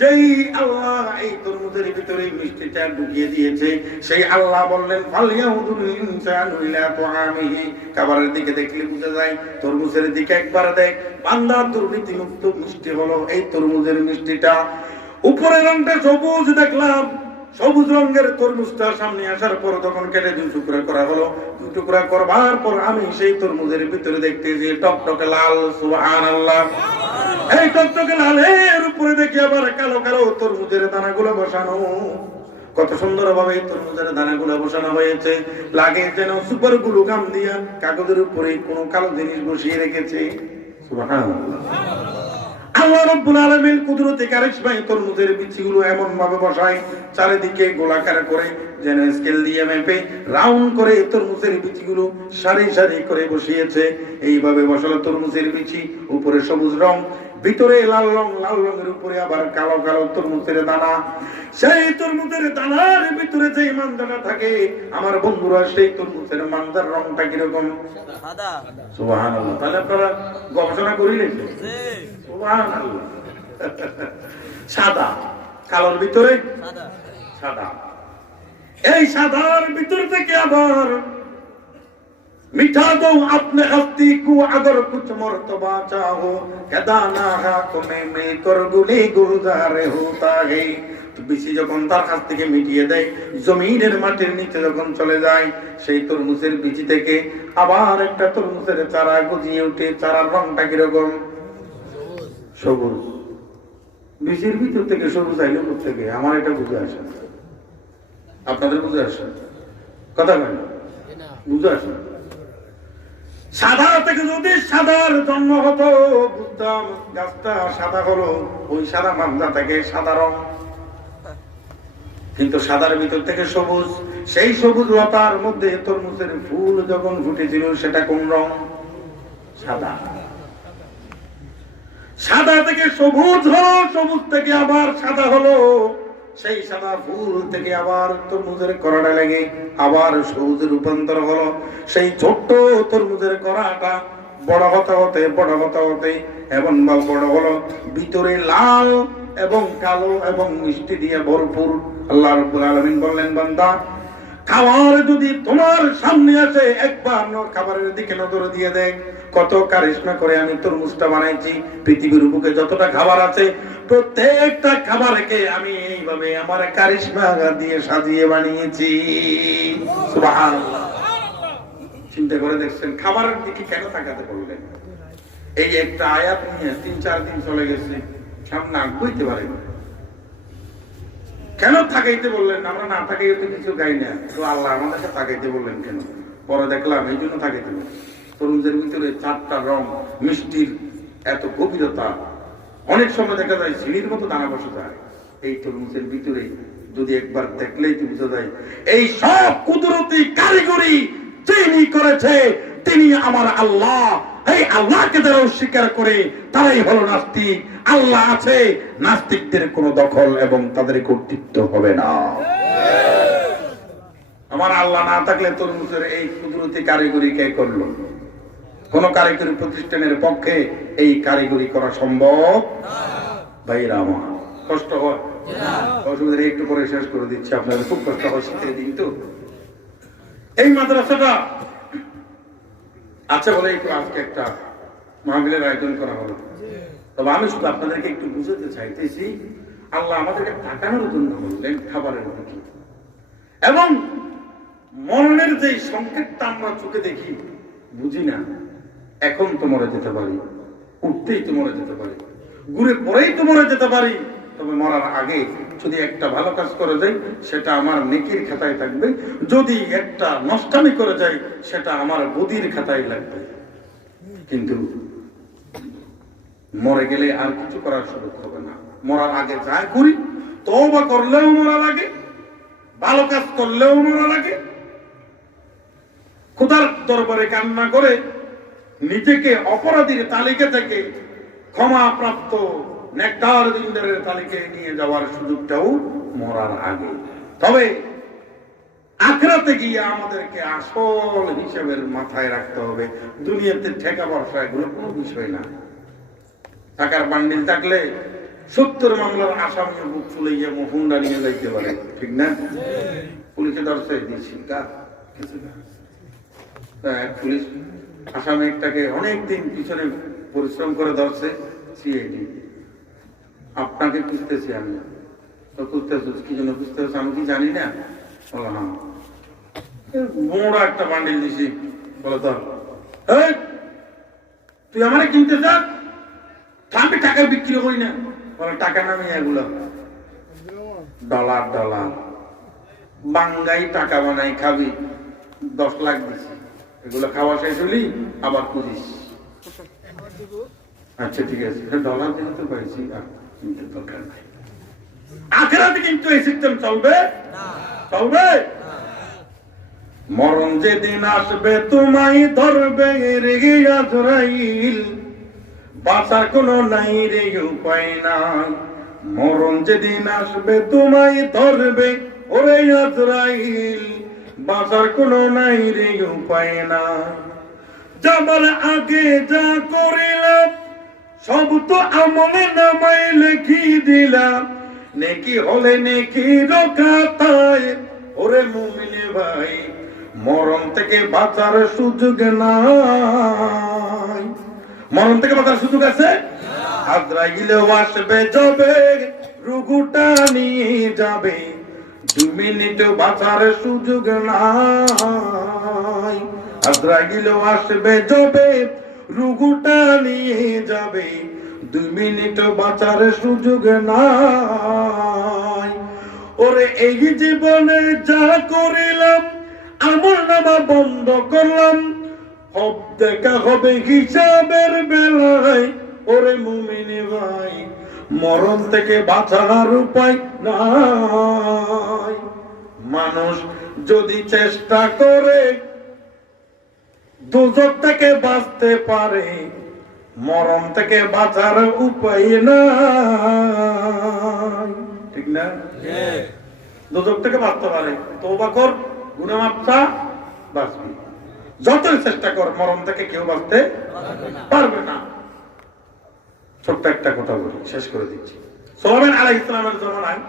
যেই আল্লাহ এই তরমুজের ভিতরে মিষ্টিটা ঢুকিয়ে দিয়েছে, সেই আল্লাহ বললেন ফালিয়াউদুল ইনসানু ইলা তুআমিহি। খাবারের দিকে দেখলে বুঝা যায়, তরমুজের দিকে একবার দেখ। বান্দা, দুর্নীতি মুক্ত মিষ্টি হলো এই তরমুজের মিষ্টিটা। উপরের রংটা সবুজ দেখলাম, সবুজ রঙের তরমুজটা সামনে আসার পর তখন কেটে দুই টুকরা করা হলো। দুই টুকরা করবার পর আমি সেই তরমুজের ভিতরে দেখতেছি টকটকে লাল। সুবহানাল্লাহ। এই টকটকে লালের উপরে দেখি আবার কালো কালো তরমুজের দানাগুলো বসানো। কত সুন্দর ভাবে তরমুজের দানাগুলো বসানো হয়েছে, লাগে যেন সুপার গ্লু গাম দিয়া কাগজের উপরে কোনো কালো জিনিস বসিয়ে রেখেছে। সুবহানাল্লাহ। আল্লাহ রাব্বুল আলামিন কুদরতি কারিশমায় তরমুজের বিচিগুলো এমন ভাবে বসায়, চারিদিকে গোলাকার করে যেন স্কেল দিয়ে মেপে রাউন্ড করে তরমুজের বিচিগুলো সারি সারি করে বসিয়েছে। এইভাবে বসালো তরমুজের বিচি, উপরে সবুজ রং, ভিতরে লাল রং, লাল রঙের উপরে আবার কালো কালো তরমুজের দানা। সেই তরমুজের দানার ভিতরে যে মানজাটা থাকে আমার বন্ধুরা, সেই তরমুজের মানজার রংটা কিরকম? সাদা। সুবহানাল্লাহ। তাহলে আপনারা গবেষণা করিলেন? সুবহানাল্লাহ। সাদা, কালোর ভিতরে সাদা। এই সাদার ভিতর থেকে আবার मिठा दो अपने हस्ती को अगर कुछ मर्तबा चाहो कदाना हाथों में मिलकर गुली गुलजारे होता है। তো বিচি যখন তার কাছ থেকে মিটিয়ে দেয়, জমিনের মাটির নিচে যখন চলে যায়, সেই তরমুজের বিচি থেকে আবার একটা তরমুজের চারা গজিয়ে উঠে। চারার রংটা কিরকম? সবুজ। বিচির ভিতর থেকে সবুজ আইলো থেকে আমার এটা বুঝে আসে, আপনাদের বুঝে আসে? কথা বলেন, বুঝে আসে? সাদা থেকে যদি সাদার জন্ম হতো, বুঝতাম গাছটা সাদা হলো, ওই সাদা মামলা থেকে সাদা রং। কিন্তু সাদার ভিতর থেকে সবুজ, সেই সবুজ লতার মধ্যে তরমুজের ফুল যখন ফুটেছিল সেটা কোন রং? সাদা। সাদা থেকে সবুজ হলো, সবুজ থেকে আবার সাদা হলো। সেই সাদা ফুল থেকে আবার তরমুজের কড়াটা লেগে আবার সবুজে রূপান্তর হলো। সেই ছোট্ট তরমুজের কড়াটা বড় হতে হতে এবং বড় হলো, ভিতরে লাল এবং কালো এবং মিষ্টি দিয়ে ভরপুর। আল্লাহ রাব্বুল আলামিন বললেন, বান্দা, খাবার যদি তোমার সামনে আসে একবার খাবারের দিকে নজর দিয়ে দেখ, কত কারিশমা করে আমি তরমুজটা বানাইছি। পৃথিবীর বুকে যতটা খাবার আছে প্রত্যেকটা খাবারকে আমি এইভাবে আমার কারিশমা দিয়ে সাজিয়ে বানিয়েছি। সুবহানাল্লাহ। চিন্তা করে দেখছেন খাবারের দিকে কেন তাকাতে বললেন? এই একটা আয়াত নিয়ে 3-4 দিন চলে গেছে, সামনে আগুইতে পারে না। কেন তাকাইতে বললেন? আমরা না তাকাইতে তো কিছু গাই না, তো আল্লাহ আমাদেরকে তাকাইতে বললেন কেন? পরে দেখলাম এই জন্য তাকাইতে বললেন। তরমুজের ভিতরে 4টা রং, মিষ্টির এত গভীরতা, অনেক সময় দেখা যায় ঝিলির মতো দানা বসে যায়। এই তরমুজের ভিতরে যদি একবার দেখলেই তো বুঝা যায় এই সব কুদরতি কারিগরি যিনি করেছে তিনি আমার আল্লাহ। এই আল্লাহকে যারা অস্বীকার করে তারাই হলো নাস্তিক। আল্লাহ আছে, নাস্তিকদের কোনো দখল এবং তাদের কর্তৃত্ব হবে না। আমার আল্লাহ না থাকলে তরমুজের এই কুদরতি কারিগরি কে করলো? কোন কারিগরি প্রতিষ্ঠানের পক্ষে এই কারিগরি করা সম্ভব ভাইরা আমার। কষ্ট হয়, অসুবিধা একটু পরে শেষ করে দিচ্ছি, আপনাদের খুব কষ্ট হয় শীতের দিন তো। এই মাদ্রাসাটা আছে বলে একটু আজকে একটা মাহফিলের আয়োজন করা হলো। তবে আমি শুধু আপনাদেরকে একটু বুঝাতে চাইতেছি, আল্লাহ আমাদেরকে তাকানোর জন্য বললেন খাবারের দিকে, এবং মরণের যে সংকেতটা আমরা চোখে দেখি বুঝি না। এখন তো মরে যেতে পারি, উঠতেই তো মরে যেতে পারি, ঘুরে পরেই তো মরে যেতে পারি। তবে মরার আগে যদি একটা ভালো কাজ করে যাই সেটা আমার নেকির খাতায় থাকবে, যদি একটা নষ্টামি করে যাই সেটা আমার বদির খাতায় লাগবে। কিন্তু মরে গেলে আর কিছু করার সুযোগ হবে না। মরার আগে যা করি, তওবা করলেও মরা লাগে, ভালো কাজ করলেও মরা লাগে, খোদার দরবারে কান্না করে নিজেকে অপরাধীর তালিকা থেকে ক্ষমা প্রাপ্ত নেককার দিনদারের তালিকায় নিয়ে যাওয়ার সুযোগটাও মরার আগে। তবে আখিরাতে গিয়ে আমাদেরকে আসল হিসেবের মাথায় রাখতে হবে। দুনিয়াতে ঠেকা বর্ষা এগুলো কোনো বিষয় না। টাকার বান্ডিল থাকলে 70 মামলার আসামিও বুক ফুলে গিয়ে হুন্ডা নিয়ে যাইতে পারে, ঠিক না? পুলিশে ধরছে দিচ্ছি কিছু না, পুলিশ আসামি একটাকে অনেকদিন পিছনে পরিশ্রম করে ধরছে সিআইডি। আপনাকে খুঁজতেছি আমি, তো খুঁজতেছ কি জন্য খুঁজতেছ আমি কি জানি না? বলো হ্যাঁ, বড় একটা বান্ডিল দিছি, বলো ধর, তুই আমারে কিনতে যা, আমি টাকা বিক্রি করি না। বলো টাকা নামি এগুলো ডলার ডলার বাঙ্গাই টাকা বানাই খাবি, 10 লাখ দিছি, এগুলো খাওয়া শেষ হলি আবার খুঁজিস। আচ্ছা ঠিক আছে, ডলার দিলে তো পাইছি, দরকার নাই। আখিরাতে কিন্তু এই সিস্টেম চলবে না, চলবে। মরণ যেদিন আসবে তোমায় ধরবে রেগে আজরাইল, বাঁচার কোনো নাই রে উপায় নাই। মরণ যেদিন আসবে তোমায় ধরবে ওরে আজরাইল, বাঁচার কোনো নাই রে উপায় নাই। যাবার আগে যা করিলাম সব তো আমলে নামায় লিখি দিলাম, নেকি হলে নেকি রকাতায় ওরে মুমিনে ভাই, মরণ থেকে বাঁচার সুযোগ নাই। মরণ থেকে বাঁচার সুযোগ আছে? আজরাইলেও আসবে যাবে, রুগুটা নিয়ে যাবে, 2 মিনিট বাঁচার সুযোগ নাই। আজরাইলেও আসবে যাবে, রুগুটা নিয়ে যাবে, 2 মিনিট বাঁচার সুযোগ নাই। ওরে এই জীবনে যা করিলাম আমল নামা বন্ধ করলাম, সব দেখা হবে হিসাবের বেলায় ওরে মুমিনে ভাই, মরণ থেকে বাঁচার উপায় নাই। মানুষ যদি চেষ্টা করে দুজক থেকে বাঁচতে পারে, মরণ থেকে বাঁচার উপায় নাই। ঠিক না? দোজখ থেকে বাঁচতে পারে, তওবা কর, গুনাহ মাফ চা, বাঁচবি। যতই চেষ্টা কর, মরণ থেকে কেউ বাঁচতে পারবে না। ছোট্ট একটা কথা বলি, শেষ করে দিচ্ছি। সুলাইমান আলাইহিস সালামের জামানায়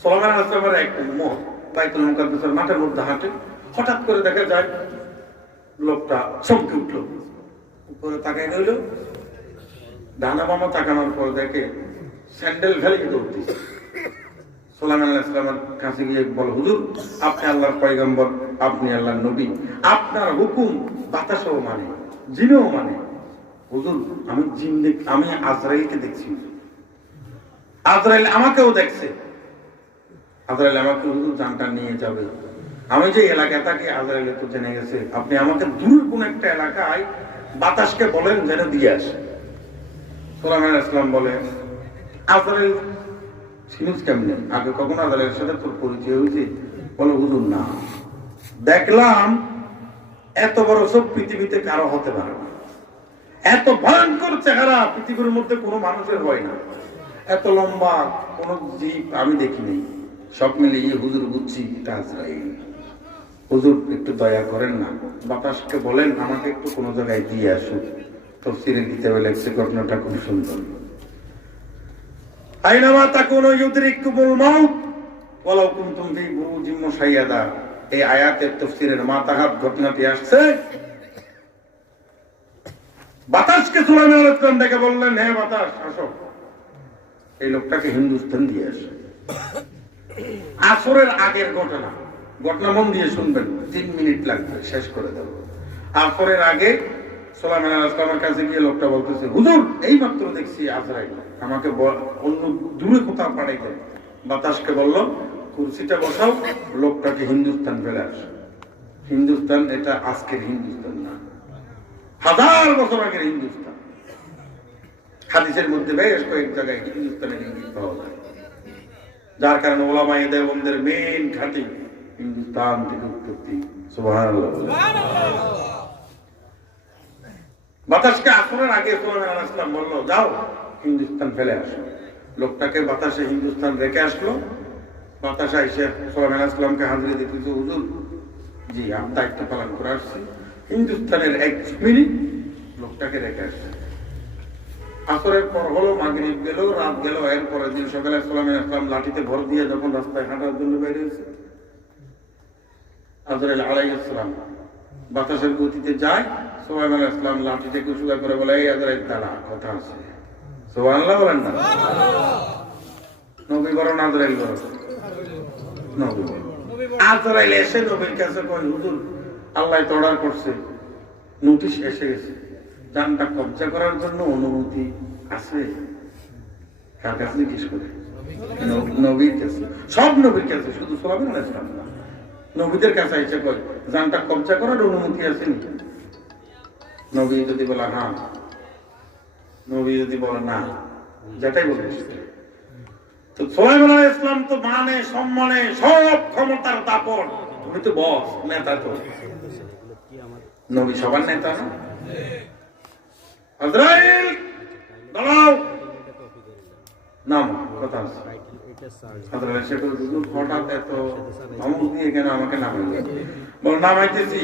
সুলাইমান আলাইহিস সালামের এক উম্মত বাইতুল মুকাদ্দাসের মাঠের মধ্যে হাঁটে, হঠাৎ করে দেখা যায় লোকটা চমকে উঠলো, উপরে তাকায় রইল, ডানা বামা তাকানোর পর দেখে স্যান্ডেল ফেলে দৌড়তেছে। সুলাইমান আলাইহিস সালামের কাছে গিয়ে বলে, হুজুর আপনি আল্লাহর পয়গম্বর, আপনি আল্লাহর নবী, আপনার হুকুম বাতাসও মানে, জিনও মানে। হুজুর আমি আজরাইলকে দেখছি, আজরাইল আমাকেও দেখছে, আজরাইল আমাকে হুজুর জানটা নিয়ে যাবে। আমি যে এলাকায় থাকি আজরাইল তো জেনে গেছে, আপনি আমাকে দূর কোন একটা এলাকায় বাতাসকে বলেন যেন দিয়ে আসে। সুলাইমান আলাইহিস সালাম বলে, আজরাইল চিনিস কেমনে? আগে কখনো আজরাইলের সাথে তোর পরিচয় হয়েছে? বলে, হুজুর না, দেখলাম এত বড় সব পৃথিবীতে কারো হতে পারে না, এত ভয়ঙ্কর চেহারা পৃথিবীর মধ্যে কোনো মানুষের হয় না, এত লম্বা কোন জীব আমি দেখিনি। সব মিলিয়ে হুজুর বুঝছি এটা আজরাইল। হুজুর একটু দয়া করেন না, বাতাসকে বলেন আমাকে একটু কোনো জায়গায় দিয়ে আসুন। তাফসীরে কিতাবে লেখছে, ঘটনাটা খুব সুন্দর। আইনামা তাকুনু ইউদরিকুমুল মাউত ওয়ালাউ কুনতুম ফি বুরুজিম মুশাইয়াদা। এই আয়াতের তাফসীরের মাতাহাত ঘটনাটি আসছে। বাতাসকে সুলাইমান আলাইহিস সালাম ডেকে বললেন, হে বাতাস আসো, এই লোকটাকে হিন্দুস্তান দিয়ে আসে। আসরের আগের ঘটনা, ঘটনা মন দিয়ে শুনবেন, 3 মিনিট লাগবে, শেষ করে দেব। আসরের আগে সুলাইমান আলাইহিস সালামের কাছে গিয়ে লোকটা বলতেছে, হুজুর এই মাত্র দেখছি আজরাইল, আমাকে অন্য দূরে কোথাও পাঠাইতেন। বাতাসকে বলল, কুরসিটা বসাও, লোকটাকে হিন্দুস্তান ফেলে আসো। হিন্দুস্তান এটা আজকের হিন্দুস্তান না, 1000 বছর আগের হিন্দুস্তান। হাদিসের মধ্যে বেশ কয়েক জায়গায় হিন্দুস্তানের ইঙ্গিত পাওয়া যায়, যার কারণে ওলামায়ে দেওবন্দের মেইন ঘাঁটি হিন্দুস্তান থেকে উৎপত্তি। সুবহানাল্লাহ। বাতাসকে আসরের আগে সুলাইমান আলাইহিস সালাম বলল, যাও হিন্দুস্তান ফেলে আসো। লোকটাকে বাতাসে হিন্দুস্তান রেখে আসলো। বাতাসে এসে সুলাইমান আলাইহিস সালামকে হাজিরা দিতেছে, হুজুর জি আমি দায়িত্ব পালন করে আসছি, হিন্দুস্তানের 1 মিনিট লোকটাকে রেখে আসছে। আসরের পর হলো, মাগরিব গেল, রাত গেল, এর পরের দিন সকালে সুলাইমান আলাইহিস সালাম লাঠিতে ভর দিয়ে যখন রাস্তায় হাঁটার জন্য বের হয়েছে, আজরাইল আলাইহিস সালাম বাতাসের গতিতে যায়। সুলাইমান আলাইহিস সালাম লাঠিটাকে উঁচু করে বলে, এই আজরাইল দাঁড়া, কথা আছে। সুবহানাল্লাহ বলেন না? নবী বড় না আজরাইল বড়? নবী বড়। আজরাইল এসে নবীর কাছে কয়, হুজুর আল্লাহ তো অর্ডার করছে, নোটিশ এসে গেছে, জানটা কবজা করার জন্য অনুমতি আছে। কার কাছে জিজ্ঞেস করে? নবীর কাছে। সব নবীর কাছে, শুধু সুলাইমান আলাইহিস সালাম না, নবীদের কাছে এসে কয় জানটা কবজা করার অনুমতি আছে নি? নবী যদি বলে হ্যাঁ, নবী যদি বলে না, যেটাই বলবে সেটাই। তো সুলাইমান আলাইহিস সালাম তো মানে সম্মানে সব ক্ষমতার দাপট, তুমি তো বস, নেতা তো, নবী সবার নেতা না? আজরাইল দাঁড়াও, নাম কথা আছে। আজরাইল সে হঠাৎ এত ধমক দিয়ে কেন আমাকে নামাইলে? বল নামাইতেছি,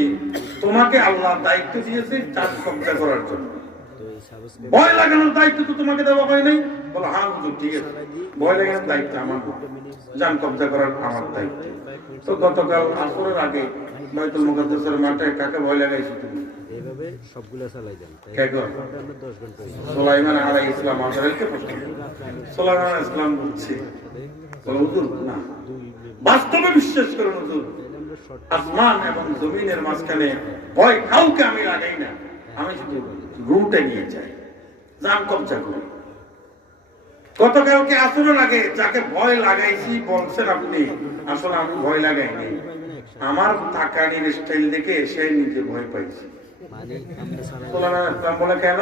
তোমাকে আল্লাহ দায়িত্ব দিয়েছে চাঁদ কবজা করার জন্য, ভয় লাগানোর দায়িত্ব তো তোমাকে দেওয়া হয় নাই। বলো হ্যাঁ হুজুর ঠিক আছে, ভয় লাগানোর দায়িত্ব আমার, জান কবজা করার আমার দায়িত্ব। তো গতকাল আসরের আগে বাইতুল মুকাদ্দাসের মাঠে কাকে ভয় লাগাইছো তুমি? এইভাবে সবগুলা চালাই দেন। কে গো? সুলাইমান আলাইহিস সালাম আজরাইলকে প্রশ্ন। সুলাইমান আলাইহিস সালাম বলছে, বলো হুজুর না, বাস্তবে বিশ্বাস করুন হুজুর, আসমান এবং জমিনের মাঝখানে ভয় কাউকে আমি লাগাই না, আমি শুধু রুটে নিয়ে যাই, জান কবজা করি। গতকালকে আসরের আগে যাকে ভয় লাগাইছি বলছেন আপনি, আসলে আমি ভয় লাগাই নাই, আমার তাকানির স্টাইল দেখে সে নিজে ভয় পাইছে। বলে কেন?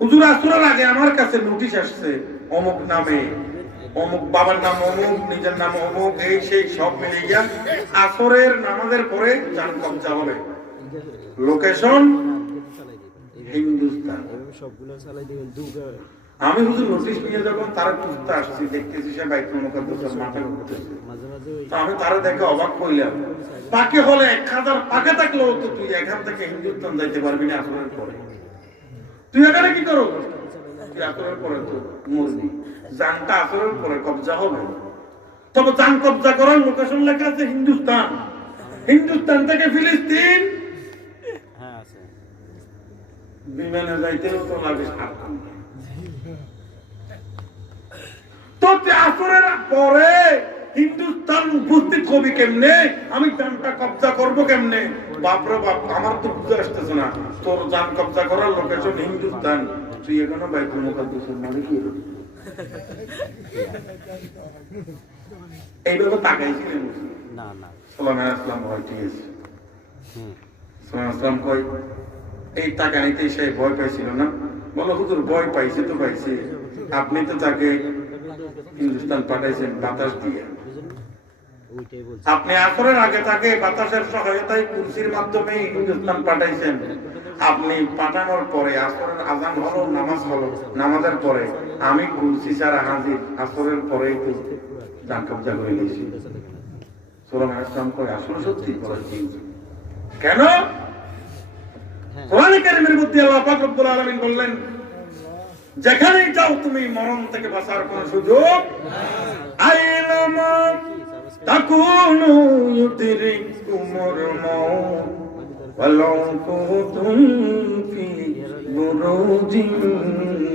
হুজুর আসরের আগে আমার কাছে নোটিশ আসছে, অমুক নামে, অমুক বাবার নাম অমুক, নিজের নাম অমুক, এই সেই সব মিলে গিয়া আসরের নামাজের পরে জান কবজা হবে, লোকেশন হিন্দুস্তান। আমি হুজুর নোটিশ নিয়ে যখন তারা খুঁজতে আসছি, দেখতেছি সে বাইতুল মুকাদ্দাসের মাঠে ঘুরতেছে। তো আমি তারা দেখে অবাক হইলাম। পাকে হলে 1000 পাকে থাকলেও তো তুই এখান থেকে হিন্দুস্তান যাইতে পারবি না আসরের পরে। তুই এখানে কি করো? তুই আসরের পরে তো মরবি, জানটা আসরের পরে কবজা হবে। তবে জান কবজা করার লোকেশন লেখা আছে হিন্দুস্তান। হিন্দুস্তান থেকে ফিলিস্তিন বিমানে যাইতেও তো লাগে 7 ঘন্টা। তো আসরের পরে হিন্দুস্তান উপস্থিত হবি কেমনে? আমি জানটা কবজা করবো কেমনে? বাপরে বাপ, আমার তো বুঝে আসতেছে না। তোর জান কবজা করার লোকেশন হিন্দুস্তান, তুই এখানে বাইতুল মুকাদ্দাসের মানে কি? এইভাবে তাকাইছিলেন না না সালাম আলাইকুম হয় ঠিক আছে। সালাম আসসালাম কই এই টাকা নিতে সে ভয় পাইছিল না? বলো হুজুর ভয় পাইছে তো পাইছে, আপনি তো তাকে হিন্দুস্তান পাঠাইছেন বাতাস দিয়ে। আপনি আসরের আগে তাকে বাতাসের সহায়তায় কুরসির মাধ্যমে হিন্দুস্তান পাঠাইছেন। আপনি পাঠানোর পরে আসরের আজান হলো, নামাজ হলো, নামাজের পরে আমি কুরসি ছাড়া হাজির, আসরের পরেই তো জান কবজা করে নিয়েছি। সালাম আলাইকুম কই আসলে সত্যি বলেছি। কেন? কোরআন কারীমের মধ্যে আল্লাহ পাক রব্বুল আলামিন বললেন, যেখানেই যাও তুমি মরণ থেকে বাঁচার কোনো সুযোগ আইলামা তাকুনু ইউদরিকুমুল মাউত ওয়ালাউ কুনতুম ফি বুরুজিন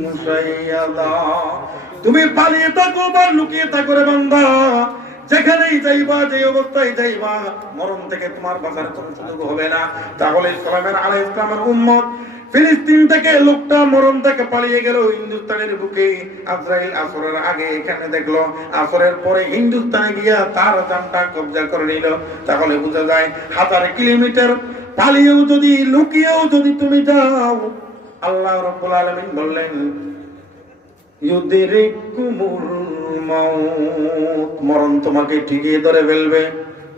মুশাইয়াদা। তুমি পালিয়ে থাকো বা লুকিয়ে থাকো রে বান্দা, যেখানেই যাইবা, যে অবস্থায় যাইবা, মরণ থেকে তোমার বাঁচার কোনো সুযোগ হবে না। তাহলে সালামের আলাইহিস সালামের উম্মত ফিলিস্তিন থেকে লোকটা মরণ থেকে পালিয়ে গেল হিন্দুস্তানের বুকে। আজরাইল আসরের আগে এখানে দেখলো, আসরের পরে হিন্দুস্তানে গিয়া তার জানটা কবজা করে নিল। তাহলে বোঝা যায় 1000 কিলোমিটার পালিয়েও যদি, লুকিয়েও যদি তুমি যাও, আল্লাহ রাব্বুল আলামিন বললেন ইউদরিকুমুল মাউত, মরণ তোমাকে ঠিকই ধরে ফেলবে।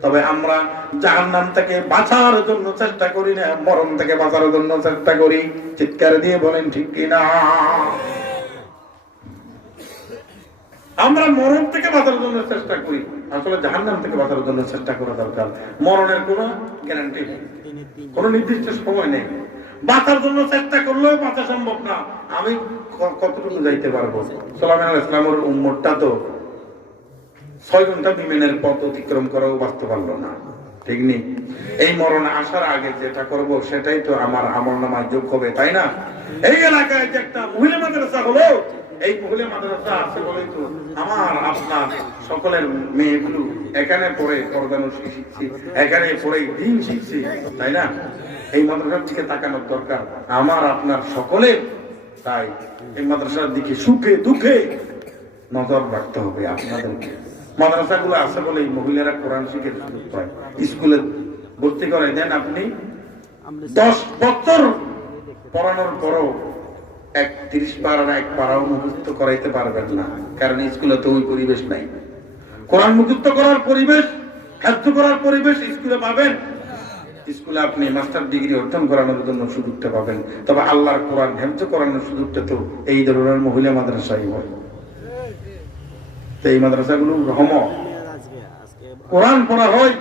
তবে আমরা জাহান্নাম থেকে বাঁচার জন্য চেষ্টা করি না, মরণ থেকে বাঁচার জন্য চেষ্টা করি। চিৎকার দিয়ে বলেন ঠিক কিনা? আমরা মরণ থেকে বাঁচার জন্য চেষ্টা করি, আসলে জাহান্নাম থেকে বাঁচার জন্য চেষ্টা করা দরকার। মরণের কোনো গ্যারান্টি নেই, কোনো নির্দিষ্ট সময় নেই। বাঁচার জন্য চেষ্টা করলেও বাঁচা সম্ভব না। আমি কতটুকু যাইতে পারবো? সুলাইমান আলাইহিস সালামের উম্মতটা তো 6 ঘন্টা বিমানের পথ অতিক্রম করেও বাঁচতে পারলো না, ঠিক নেই? এই মরণ আসার আগে যেটা করব সেটাই তো আমার আমলনামায় যোগ হবে, তাই না? এই এলাকায় যে একটা মহিলা মাদ্রাসা হলো, এই মহিলা মাদ্রাসা আছে বলেই তো আমার আপনার সকলের মেয়েগুলো এখানে পড়ে পর্দানুশী শিখছি, এখানে পড়ে দিন শিখছি, তাই না? এই মাদ্রাসার দিকে তাকানোর দরকার আমার আপনার সকলের। তাই এই মাদ্রাসার দিকে সুখে দুঃখে নজর রাখতে হবে আপনাদেরকে। মাদ্রাসাগুলো আছে বলে এই মহিলারা কোরআন শিখে সুযোগ পায়। স্কুলে ভর্তি করে দেন আপনি, 10 বছর পড়ানোর পরও 30 পারা না 1 পারাও মুখস্থ করাইতে পারবেন না, কারণ স্কুলে তো ওই পরিবেশ নাই। কোরআন মুখস্থ করার পরিবেশ, হেফজ করার পরিবেশ স্কুলে পাবেন? স্কুলে আপনি মাস্টার ডিগ্রি অর্জন করানোর জন্য সুযোগটা পাবেন, তবে আল্লাহর কোরআন হেফজ করানোর সুযোগটা তো এই ধরনের মহিলা মাদ্রাসায় হয়। এই মাদ্রাসাগুলো রহমত, কোরআন পড়া হয়,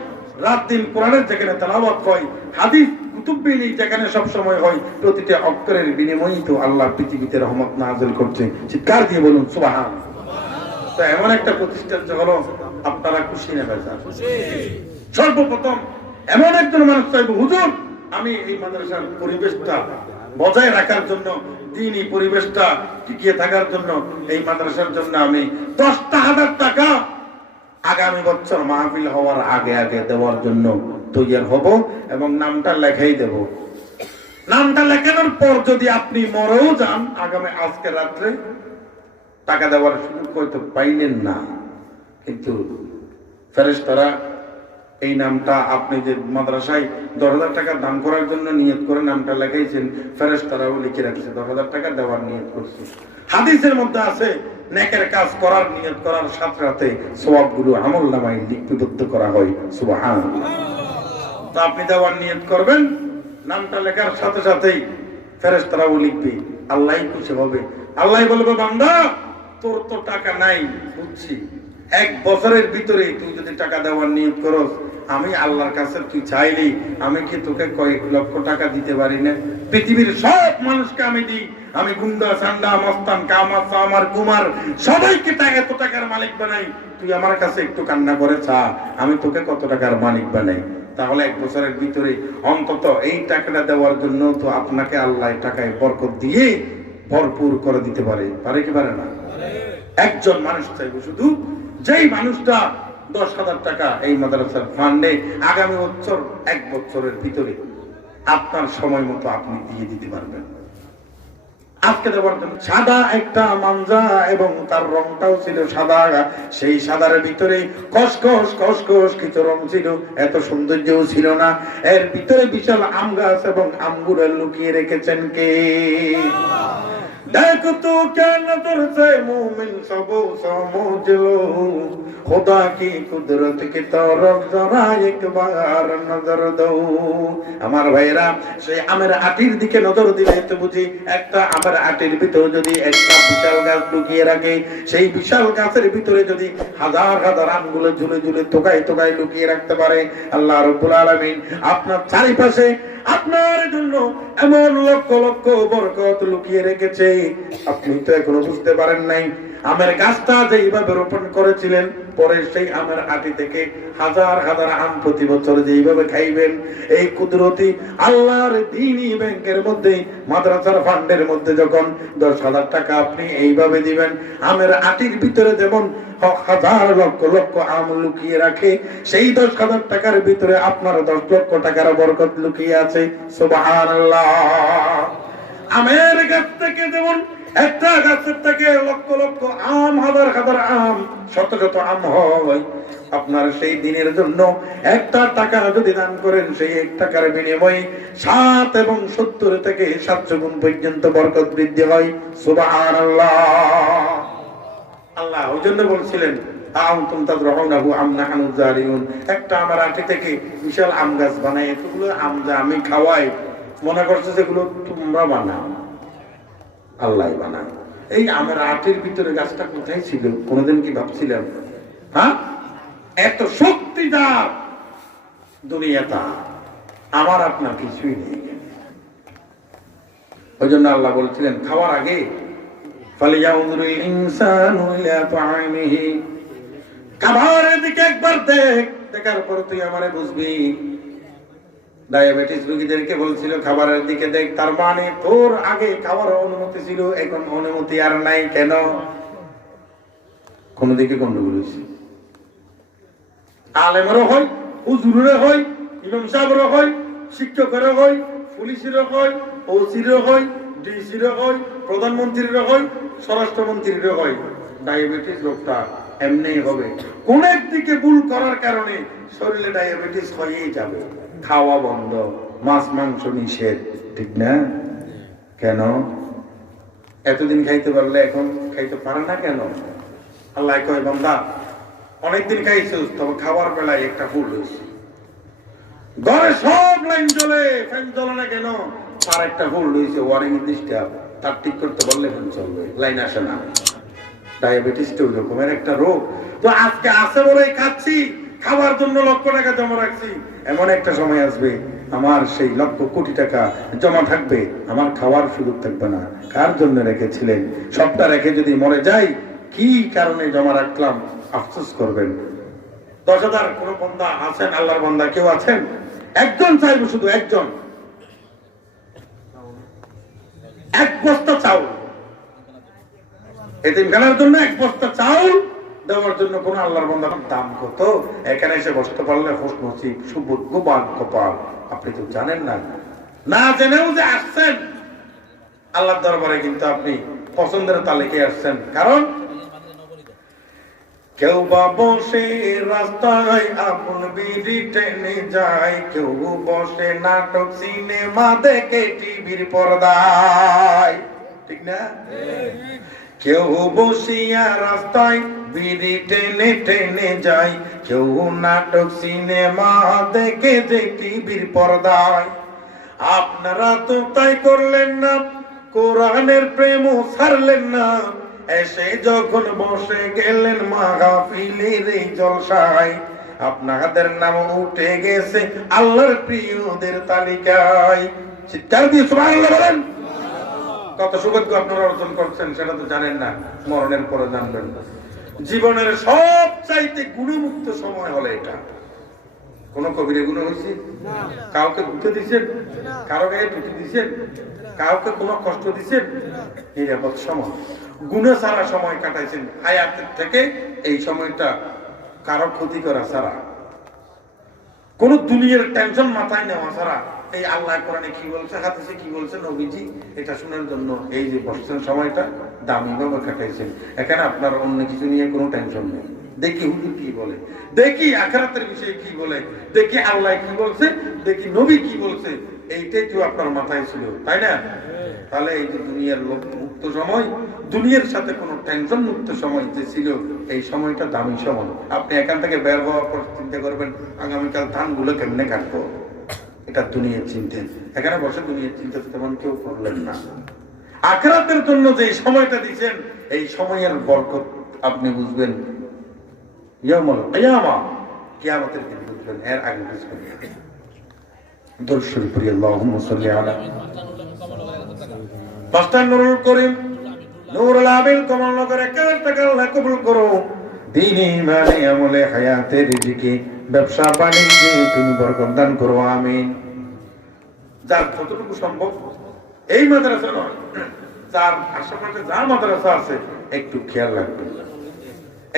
রাত দিন কোরআনের যেখানে তেলাওয়াত হয়, হাদিস কুতুববিলি যেখানে সব সময় হয়, প্রতিটা অক্ষরের বিনিময়েই তো আল্লাহ পৃথিবীতে রহমত নাযিল করছে। চিৎকার দিয়ে বলুন সুবহানাল্লাহ। তো এমন একটা প্রতিষ্ঠান যে হলো আপনারা খুশি না বেজার? সর্বপ্রথম এমন একজন মানুষ চাইবো, হুজুর আমি এই মাদ্রাসার পরিবেশটা বজায় রাখার জন্য, দ্বীনি পরিবেশটা টিকিয়ে থাকার জন্য, এই মাদ্রাসার জন্য আমি 10,000 টাকা আগামী বছর মাহফিল হওয়ার আগে আগে দেওয়ার জন্য তৈরি হব এবং নামটা লেখাই দেব। নামটা লেখানোর পর যদি আপনি মরেও যান, আগামী আজকে রাত্রে টাকা দেওয়ার সুযোগ হয়তো পাইলেন না, কিন্তু ফেরেশতারা এই নামটা আপনি যে মাদ্রাসায় 10,000 টাকা দান করার জন্য নিয়ত করে নামটা লেখাইছেন, ফেরেশতারাও লিখে রাখছে 10,000 টাকা দেওয়ার নিয়ত করছে। হাদিসের মধ্যে আছে নেকের কাজ করার নিয়ত করার সাথে সাথে সওয়াবগুলো আমলনামায় লিপিবদ্ধ করা হয়। সুবহানাল্লাহ। তো আপনি দেওয়ার নিয়ত করবেন, নামটা লেখার সাথে সাথেই ফেরেশতারাও লিখবে, আল্লাহই খুশি হবে আল্লাহ বলবে বান্দা তোর তো টাকা নাই বুঝছি, 1 বছরের ভিতরে তুই যদি টাকা দেওয়ার নিয়ত করস, আমি আল্লাহর কাছে তুই চাইলি আমি কি তোকে কয়েক লক্ষ টাকা দিতে পারি না? পৃথিবীর সব মানুষকে আমি দিই, আমি গুন্ডা সান্ডা মস্তান কামার সামার কুমার সবাইকে এত টাকার মালিক বানাই, তুই আমার কাছে একটু কান্না করে চা, আমি তোকে কত টাকার মালিক বানাই। তাহলে 1 বছরের ভিতরে অন্তত এই টাকাটা দেওয়ার জন্য তো আপনাকে আল্লাহ টাকায় বরকত দিয়ে ভরপুর করে দিতে পারে, পারে কি পারে না? একজন মানুষ চাইবো শুধু, যেই মানুষটা 10,000 টাকা এই মাদ্রাসার ফান্ডে আগামী বছর 1 বছরের ভিতরে আপনার সময় মতো আপনি দিয়ে দিতে পারবেন। আজকে দেওয়ার জন্য সাদা একটা মাঞ্জা এবং তার রংটাও ছিল সাদা, সেই সাদার ভিতরে কসকস কসকস কিছু রং ছিল, এত সৌন্দর্যও ছিল না। এর ভিতরে বিশাল আম গাছ এবং আমগুলো লুকিয়ে রেখেছেন কে? देखो तो क्या नजर से मोमिन सब समझ लो, खुदा की कुदरत की तरफ जरा एक बार नजर दो। আমার ভাইরা সেই আমের আটির দিকে নজর দিলে তো বুঝি একটা আমের আটির ভিতরে যদি একটা বিশাল গাছ লুকিয়ে রাখে, সেই বিশাল গাছের ভিতরে যদি হাজার হাজার আমগুলো ঝুলে ঝুলে তোকায় তোকায় লুকিয়ে রাখতে পারে, আল্লাহ রাব্বুল আলামিন আপনার চারিপাশে আপনার জন্য এমন লক্ষ লক্ষ বরকত লুকিয়ে রেখেছে, আপনি তো এখনো বুঝতে পারেন নাই। আমের গাছটা যেইভাবে রোপণ করেছিলেন, পরে সেই আমের আটি থেকে হাজার হাজার আম প্রতি বছর যেইভাবে খাইবেন, এই কুদরতি আল্লাহর দ্বীনি ব্যাংকের মধ্যে মাদ্রাসার ফান্ডের মধ্যে যখন 10,000 টাকা আপনি এইভাবে দিবেন, আমের আটির ভিতরে যেমন হাজার লক্ষ লক্ষ আম লুকিয়ে রাখে, সেই 10,000 টাকার ভিতরে আপনার 10 লক্ষ টাকার বরকত লুকিয়ে আছে। সুবহানাল্লাহ। আমের গাছ থেকে যেমন একটা গাছের থেকে লক্ষ লক্ষ আম, হাজার হাজার আম, শত শত আম হয়, আপনার সেই দিনের জন্য একটা টাকা যদি দান করেন, সেই 1 টাকার বিনিময়ে 7 এবং 70 থেকে 700 গুণ পর্যন্ত বরকত বৃদ্ধি হয়। সুবহানাল্লাহ। আল্লাহ ওই জন্য বলছিলেন আনতুম তাযরাউনাহু আম নাহনু যারিউন, একটা আমার আটি থেকে বিশাল আম গাছ বানাই, এতগুলো আম যা আমি খাওয়াই, মনে করছে যেগুলো তোমরা বানাও, আল্লাহ বানাও। এই আমের আটির ভিতরে গাছটা কোথায় ছিল কোনদিন কি ভাবছিলাম? হ্যাঁ, এত শক্তিদার দুনিয়াটা, আমার আপনার কিছুই নেই। ওই জন্য আল্লাহ বলছিলেন খাওয়ার আগে ফালিয়াউযুরিল ইনসানু ইলা তাআমিহি, খাবারের দিকে একবার দেখ, দেখার পর তুই আমারে বুঝবি। ডায়াবেটিস রোগীদেরকে বলছিল খাবারের দিকে দেখ, তার মানে তোর আগে খাওয়ার অনুমতি ছিল, এখন অনুমতি আর নাই। কেন? কোন দিকে গন্ডগোল হয়েছে? আলেমেরও হয়, হুজুরেরও হয়, ইমাম সাহেবেরও হয়, শিক্ষকেরও হয়, পুলিশেরও হয়, ওসিরও হয়, ডিসিরও হয়, প্রধানমন্ত্রীরও হয়, স্বরাষ্ট্রমন্ত্রীরও হয়। ডায়াবেটিস রোগটা এমনি হবে, কোন একদিকে ভুল করার কারণে শরীরে ডায়াবেটিস হয়েই যাবে। খাওয়া বন্ধ, মাছ মাংস নিষেধ, ঠিক না? কেন? এতদিন খাইতে পারলে এখন খাইতে পারে না কেন? আল্লাহ কয় বান্দা অনেকদিন খাইছিস, তবে খাবার বেলায় একটা ভুল হয়েছে। ঘরে সব লাইন জ্বলে, ফ্যান জ্বলে না কেন? আর একটা ভুল হয়েছে, ওয়ারিং ডিস্টার্ব, তার ঠিক করতে বললে ফ্যান চলবে, লাইন আসে না। ডায়াবেটিসটা ওই রকমের একটা রোগ। তো আজকে আছে বলেই খাচ্ছি, খাবার জন্য লক্ষ টাকা জমা রাখছি, এমন একটা সময় আসবে আমার সেই লক্ষ কোটি টাকা জমা থাকবে, আমার খাওয়ার সুযোগ থাকবে না। কার জন্য রেখেছিলেন? সবটা রেখে যদি মরে যাই, কি কারণে জমা রাখলাম আফসোস করবেন। 10,000 কোন বান্দা আছেন? আল্লাহর বান্দা কেউ আছেন? একজন চাইবো, শুধু একজন, 1 বস্তা চাউল, এতিমখানার জন্য 1 বস্তা চাউল দেওয়ার জন্য কোন আল্লাহর বান্দা। দাম কত? এখানে এসে বসতে পারলে খুশ নসিব, সৌভাগ্যবান কপাল। আপনি তো জানেন না, না জেনেও যে আসছেন আল্লাহর দরবারে, কিন্তু আপনি পছন্দের তালিকায় আসছেন। কারণ কেউ বা বসে রাস্তায় আপন বিড়ি টেনে যায়, কেউ বসে নাটক সিনেমা দেখে টিভির পর্দায়, ঠিক না? কেউ বসিয়া রাস্তায় বিড়ি টেনে টেনে যায়, কেউ নাটক সিনেমা দেখে যে টিভির পর্দায়। আপনারা তো তাই করলেন না, কোরআনের প্রেমও ছাড়লেন না, এসে যখন বসে গেলেন মাহফিলের এই জলসায়, আপনাদের নাম উঠে গেছে আল্লাহর প্রিয়দের তালিকায়। চিৎকার দিয়ে সুবহানাল্লাহ বলেন। কত সৌভাগ্য আপনারা অর্জন করছেন সেটা তো জানেন না, মরণের পরে জানবেন। জীবনের সবচাইতে গুণমুক্ত সময় হলো এটা। কোন কবিরে গুণ হয়েছে? কাউকে গুঁতে দিচ্ছেন? কারো গায়ে টুটি দিচ্ছেন? কাউকে কোনো কষ্ট দিচ্ছেন? নিরাপদ সময়, গুণে ছাড়া সময় কাটাইছেন হায়াতের থেকে। এই সময়টা কারো ক্ষতি করা ছাড়া, কোন দুনিয়ার টেনশন মাথায় নেওয়া ছাড়া, এই আল্লাহ কোরআনে কি বলছে, হাদিসে কি বলছে, নবীজি এটা শোনার জন্য এই যে বসছেন সময়টা দামি ভাবে কাটাইছেন। এখানে আপনার অন্য কিছু নিয়ে কোনো টেনশন নেই। দেখি হুজুর কি বলে, দেখি আখিরাতের বিষয়ে কি বলে, দেখি আল্লাহ কি বলছে, দেখি নবী কি বলছে, এইটাই তো আপনার মাথায় ছিল, তাই না? তাহলে এই যে দুনিয়ার মুক্ত সময়, দুনিয়ার সাথে কোনো টেনশন মুক্ত সময় যে ছিল, এই সময়টা দামি সময়। আপনি এখান থেকে বের হওয়ার পর চিন্তা করবেন আগামীকাল ধানগুলো কেমনে কাটবো, এটা দুনিয়ার চিন্তা। এখানে বসে দুনিয়ার চিন্তা তেমন কেউ করলেন না। আখিরাতের জন্য যে সময়টা দিচ্ছেন, এই সময়ের বরকত আপনি বুঝবেন ইয়াউমুল কিয়ামা, কিয়ামতের দিন বুঝবেন, এর আগে বুঝবেন না। দরুদ শরীফ পড়ি, আল্লাহুম্মা সাল্লি আলা মাস্টার নুরুল করিম নুরুল আমিন কমলনগরে কাজ টাকা আল্লাহ কবুল করো। দ্বীন ইমানে আমলে হায়াতে রিজিকে ব্যবসা বাণিজ্যে তুমি বরকত দান করো, আমিন। যার যতটুকু সম্ভব এই মাদ্রাসা নয়, যার আশেপাশে যা মাদ্রাসা আছে একটু খেয়াল রাখবেন,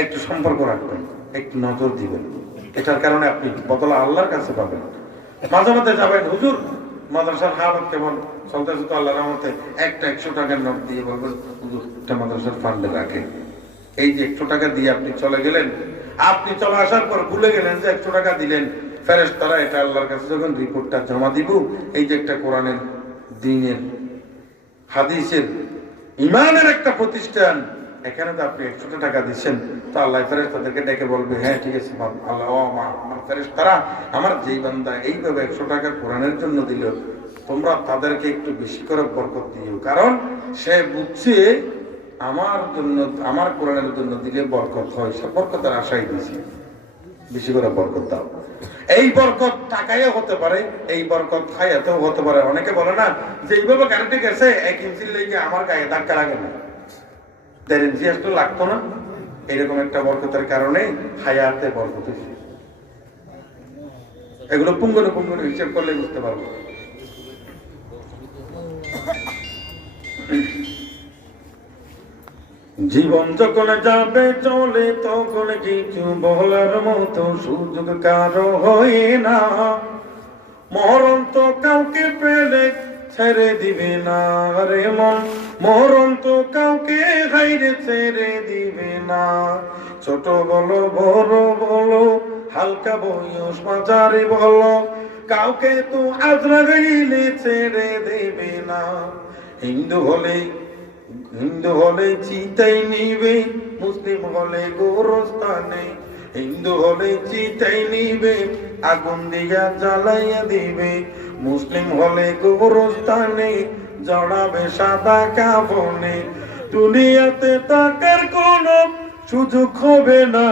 একটু সম্পর্ক রাখবেন, একটু নজর দিবেন। এটার কারণে আপনি বদলা আল্লাহর কাছে পাবেন। মাঝে মাঝে যাবেন, হুজুর মাদ্রাসার হালত কেমন চলতেছে, তো আল্লাহর রহমতে একটা 100 টাকার নোট দিয়ে বলবেন হুজুর এটা মাদ্রাসার ফান্ডে রাখে। এই যে 100 টাকা দিয়ে আপনি চলে গেলেন, আপনি চলে আসার পর ভুলে গেলেন যে 100 টাকা দিলেন। ফেরেশতারা এটা আল্লাহর কাছে যখন রিপোর্টটা জমা দিব, এই যে একটা কোরআনের, দ্বীনের, হাদিসের, ইমানের একটা প্রতিষ্ঠান, এখানে তো আপনি 100 টাকা দিচ্ছেন, তো আল্লাহ ফেরেশতাদেরকে ডেকে বলবে, হ্যাঁ ঠিক আছে আল্লাহ, আমার ফেরেশতারা আমার যেই বান্দা এইভাবে 100 টাকা কোরআনের জন্য দিল, তোমরা তাদেরকে একটু বেশি করে বরকত দিও, কারণ সে বুঝছে আমার জন্য, আমার কোরআনের জন্য দিলে বরকত হয়, সে বরকতের আশাই দিছি, বেশি করে বরকত দাও। এই বরকত টাকায়ও হতে পারে, এই বরকত হায়াতেও হতে পারে। অনেকে বলে না যে এইভাবে গাড়িতে গেছে 1 ইঞ্চির লেগে আমার গায়ে ধাক্কা লাগে না, 1.5 ইঞ্চি আসলে লাগতো না। এরকম একটা বরকতের কারণে হায়াতে বরকত হয়েছে। এগুলো পুঙ্গনে পুঙ্গনে হিসেব করলে বুঝতে পারবো। জীবন যখন যাবে চলে, তখন কিছু বলার মতো সুযোগ কারো হয় না। মরণ তো কাউকে পেলে ছেড়ে দিবে না রে মন, মরণ তো কাউকে হাইরে ছেড়ে দিবে না। ছোট বলো বড় বলো, হালকা বয়স মাঝারি বলো, কাউকে তো আজরাইলে ছেড়ে দেবে না। হিন্দু হলে চিতাই নিবে, মুসলিম হলে গোরস্থানে, হিন্দু হলে চিতাই নিবে, আগুন দিয়া জ্বালাইয়া দিবে, মুসলিম হলে গোরস্থানে জড়াবে সাদা কাফনে। দুনিয়াতে টাকার কোনো সুযোগ হবে না,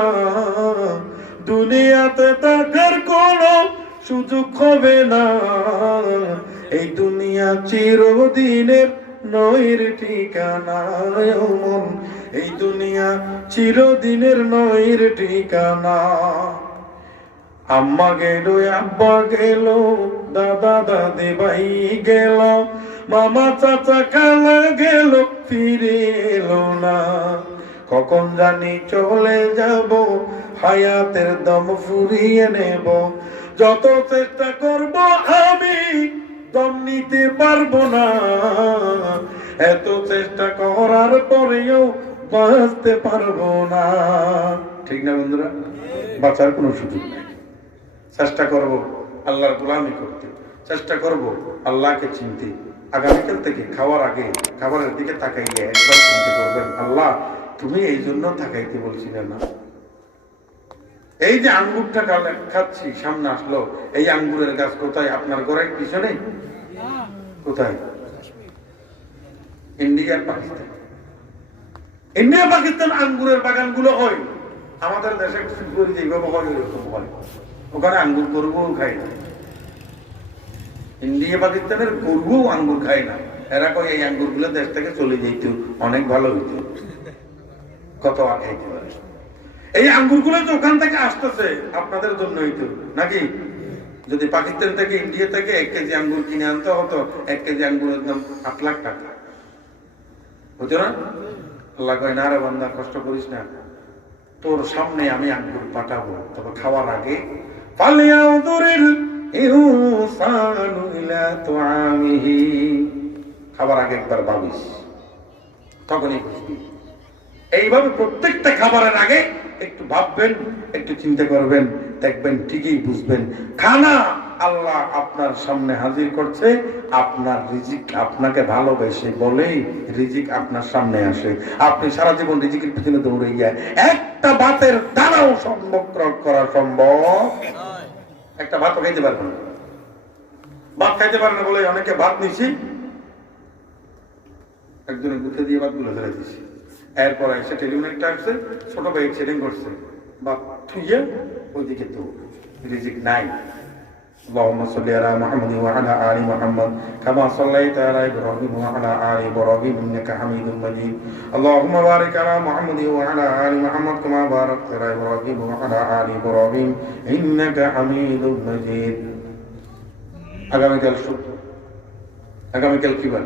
দুনিয়াতে টাকার কোনো সুযোগ হবে না। এই দুনিয়া চিরদিনের নয়ের ঠিকানা, মন এই দুনিয়া চিরদিনের নয়ের ঠিকানা। আম্মা গেল, আব্বা গেল, দাদা দাদি ভাই গেল, মামা চাচা খালা গেল, ফিরে এলো না। কখন জানি চলে যাব, হায়াতের দম ফুরিয়ে নেব। যত চেষ্টা করব আমি দম নিতে পারবো না, এত চেষ্টা করার পরেও বাঁচতে পারবো না। ঠিক না বন্ধুরা? বাঁচার কোনো সুযোগ নেই। চেষ্টা করব আল্লাহর গোলামি করতে, চেষ্টা করব আল্লাহকে চিনতে। আগামীকাল থেকে খাওয়ার আগে খাবারের দিকে তাকাইয়ে একবার চিন্তা করবেন, আল্লাহ তুমি এই জন্য তাকাইতে বলছিলে না? এই যে আঙ্গুরটা খাচ্ছি, সামনে আসলো, এই আঙ্গুরের গাছ কোথায়? আপনার ঘরের পিছনে? কোথায়? ইন্ডিয়া আর পাকিস্তান। ইন্ডিয়া পাকিস্তান আঙ্গুরের বাগানগুলো হয়, আমাদের দেশে যেভাবে হয় ওইরকম হয়। ওখানে আঙ্গুর গরুও খায় না। ইন্ডিয়া পাকিস্তানের গরুও আঙ্গুর খায় না। এরা কয় এই আঙ্গুর গুলো দেশ থেকে চলে যেত, অনেক ভালো হইত, কত আর খাইতে পারে। এই আঙ্গুর গুলো তো ওখান থেকে আসতেছে আপনাদের জন্য হইতো নাকি? যদি পাকিস্তান থেকে ইন্ডিয়া থেকে 1 কেজি আঙ্গুর কিনে আনতে হতো, 1 কেজি আঙ্গুরের দাম 8 লাখ টাকা হতো না? আল্লাহ কয় না রে বান্দা, কষ্ট করিস না, তোর সামনে আমি আঙ্গুর পাঠাবো, তবে খাওয়ার আগে খাবার আগে একবার ভাবিস, তখনই বুঝবি। এইভাবে প্রত্যেকটা খাবারের আগে একটু ভাববেন, একটু চিন্তা করবেন, দেখবেন ঠিকই বুঝবেন। খানা আল্লাহ আপনার সামনে হাজির করছে, আপনার রিজিক আপনাকে ভালোবেসে বলেই রিজিক আপনার সামনে আসে। আপনি সারা জীবন রিজিকের পিছনে দৌড়ে গিয়ে একটা ভাতের দানাও সংরক্ষণ করা সম্ভব, একটা ভাতও খাইতে পারবেন না। ভাত খাইতে পারেন না বলে অনেকে ভাত নিছি, একজনের গুঠে দিয়ে ভাত গুলো ফেলে দিছি। এরপর এসে টেলিফোনটা আসছে, ছোট ভাই সেটিং করছে, ভাত থুইয়ে ওইদিকে তো রিজিক নাই। اللهم صل على محمد وعلى آل محمد كما صليت على إبراهيم وعلى آل إبراهيم إنك حميد مجيد اللهم بارك على محمد وعلى آل محمد كما باركت على إبراهيم وعلى آل إبراهيم إنك حميد مجيد। আগামীকাল শুক্রবার, আগামীকাল কি বার?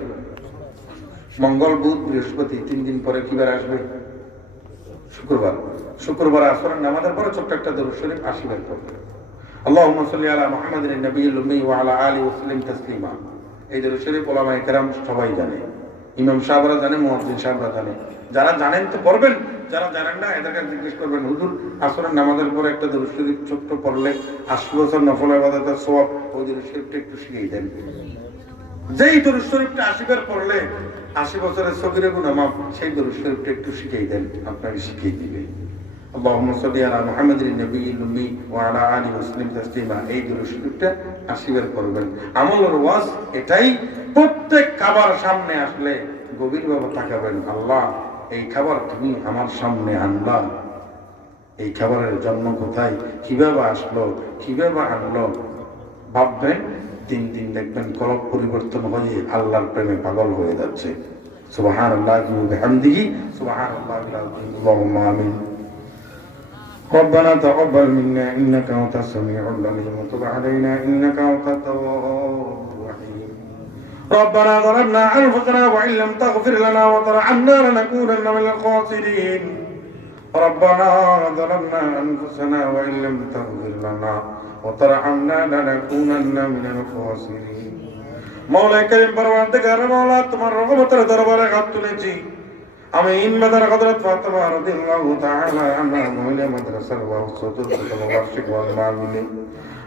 মঙ্গল, বুধ, বৃহস্পতি, 3 দিন পরে কি বার আসবে? শুক্রবার। শুক্রবার আসরের নামাজের পরে ছোট্ট একটা দরুদ শরীফ 80 বার পড়বে। আল্লাহুম্মা সাল্লি আলা মুহাম্মাদিন নবিয়্যিল উম্মি ওয়া আলা আলিহি ওয়া সাল্লিম তাসলিমা। এই দরুদ শরীফ উলামায়ে কেরাম সবাই জানে, ইমাম সাহেবরা জানে, মুয়াজ্জিন সাহেবরা জানে। যারা জানেন তো পড়বেন, যারা জানেন না এদেরকে জিজ্ঞেস করবেন, হুজুর আসরের নামাজের পরে একটা দরুদ শরীফ ছোট্ট পড়লে 80 বছর নফল ইবাদতের সওয়াব, ওই দরুদ শরীফটা একটু শিখিয়ে দেন। যেই দরুদ শরীফটা 80 বার পড়লে 80 বছরের সগীরা গুনাহ মাফ, সেই দরুদ শরীফটা একটু শিখিয়ে দেন, আপনাকে শিখিয়ে দিবে। আল্লাহুম্মা সাল্লি আলা মুহাম্মাদিন নবিয়্যিল উম্মি ওয়া আলা আলিহি ওয়া সাল্লিম তাসলিমা। এই দরুদ শরীফটা 80 বার পড়বেন। আমলের ওয়াজ এটাই, প্রত্যেক খাবার সামনে আসলে গভীরভাবে তাকাবেন, আল্লাহ এই খাবার তুমি আমার সামনে আনলা, এই খাবারের জন্ম কোথায়, কিভাবে আসলো, কিভাবে আনলো, ভাববেন। 3 দিন দেখবেন কলব পরিবর্তন হয়ে আল্লাহর প্রেমে পাগল হয়ে যাচ্ছে। সুবহানাল্লাহি ওয়া বিহামদিহি সুবহানাল্লাহিল আযীম। আল্লাহুম্মা আমিন। ربنا تقبل منا إنك أنت السميع العليم وتب علينا إنك أنت التواب الرحيم. ربنا ظلمنا أنفسنا وإن لم تغفر لنا وترحمنا لنكونن من الخاسرين. ربنا ظلمنا أنفسنا وإن لم تغفر لنا وترحمنا لنكونن من الخاسرين. مولا كريم পরওয়ারদিগার মাওলা, তোমার রহমতের দরবারে হাত তুলেছি। আমি ইনবাদার হযরত ফাতেমা রাদিয়াল্লাহু তাআলা আনহা মহিলা মাদ্রাসার চতুর্থ বার্ষিক ওয়াজ মাহফিলে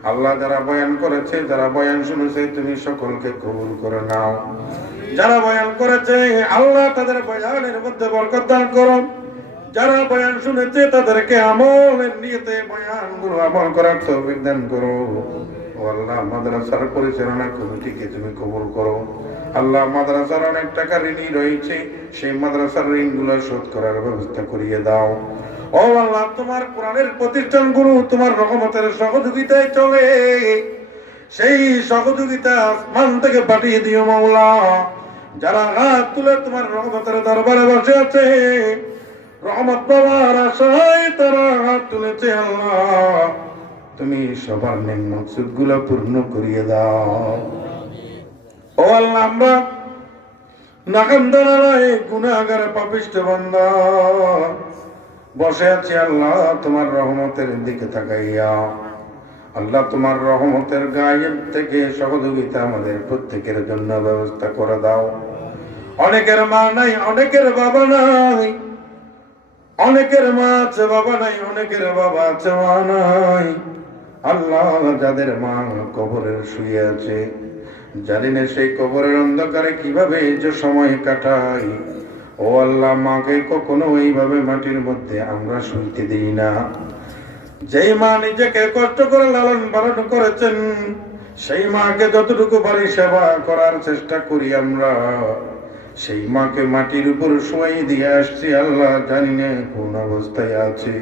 আল্লাহ যারা বয়ান করেছে, যারা বয়ান শুনেছে, তুমি সকলকে কবুল করে নাও। যারা বয়ান করেছে আল্লাহ তাদের বয়ানের মধ্যে বরকত দান করো। যারা বয়ান শুনেছে তাদেরকে আমলের নিয়তে বয়ানগুলো আমল করার তৌফিক দান করো। ও আল্লাহ মাদ্রাসার পরিচালনা কমিটিকে তুমি কবুল করো। আল্লাহ মাদ্রাসার অনেক টাকা ঋণী রয়েছে, সেই মাদ্রাসার ঋণগুলো শোধ করার ব্যবস্থা করিয়ে দাও। ও আল্লাহ তোমার কোরআনের প্রতিষ্ঠানগুলো তোমার রহমতের সহযোগিতায় চলে, সেই সহযোগিতা আসমান থেকে পাঠিয়ে দিও মাওলা। যারা হাত তুলে তোমার রহমতের দরবারে বসে আছে, রহমত পাওয়ার আশায় তারা হাত তুলেছে, আল্লাহ তুমি সবার নেক মাকসুদ গুলো পূর্ণ করিয়ে দাও। ও আল্লাহ আমরা নাকামদারায় গুনাহগার পাপিষ্ঠ বান্দা বসে আছি, আল্লাহ তোমার রহমতের দিকে তাকাইয়া আল্লাহ তোমার রহমতের গায়েব থেকে সহযোগিতা আমাদের প্রত্যেকের জন্য ব্যবস্থা করে দাও। অনেকের মা নাই, অনেকের বাবা নাই, অনেকের মা আছে বাবা নাই, অনেকের বাবা আছে মা নাই। আল্লাহ যাদের মা কবরের শুয়ে আছে, জানি না সেই কবরের অন্ধকারে কিভাবে যে সময় কাটাই। ও আল্লাহ মাকে কখনো এইভাবে মাটির মধ্যে আমরা শুইতে দিই না। যেই মা নিজেকে কষ্ট করে লালন পালন করেছেন, সেই মাকে যতটুকু পারি সেবা করার চেষ্টা করি আমরা। সেই মাকে মাটির উপর শোয়াই দিয়ে আসছি আল্লাহ, জানি না কোন অবস্থায় আছে।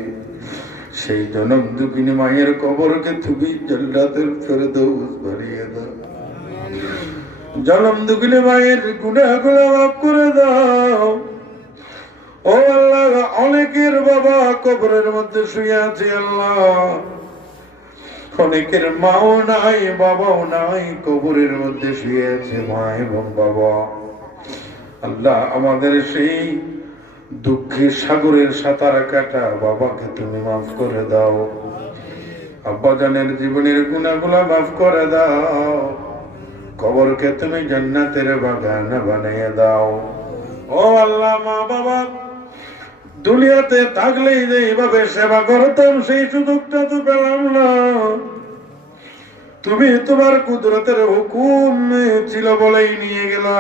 সেই জনম দুঃখিনী মায়ের কবরকে তুমি জান্নাতুল ফেরদৌস বানিয়ে দাও। জনম দুঃখিনী মায়ের গুনাহগুলো মাফ করে দাও। ও আল্লাহ, অনেকের বাবা কবরের মধ্যে শুয়ে আছে আল্লাহ, অনেকের মাও নাই বাবাও নাই, কবরের মধ্যে শুয়ে আছে মা এবং বাবা। আল্লাহ, আমাদের সেই দুঃখের সাগরের সাঁতার কাটা বাবাকে তুমি মাফ করে দাও। আব্বাজানের জীবনের গুনাহগুলো মাফ করে দাও। কবরকে তুমি জান্নাতের বাগান বানিয়ে দাও। ও আল্লাহ, মা বাবা দুনিয়াতে থাকলেই যে এইভাবে সেবা করতাম সেই সুযোগটা তো পেলাম না। তুমি তোমার কুদরতের হুকুম ছিল বলেই নিয়ে গেলা।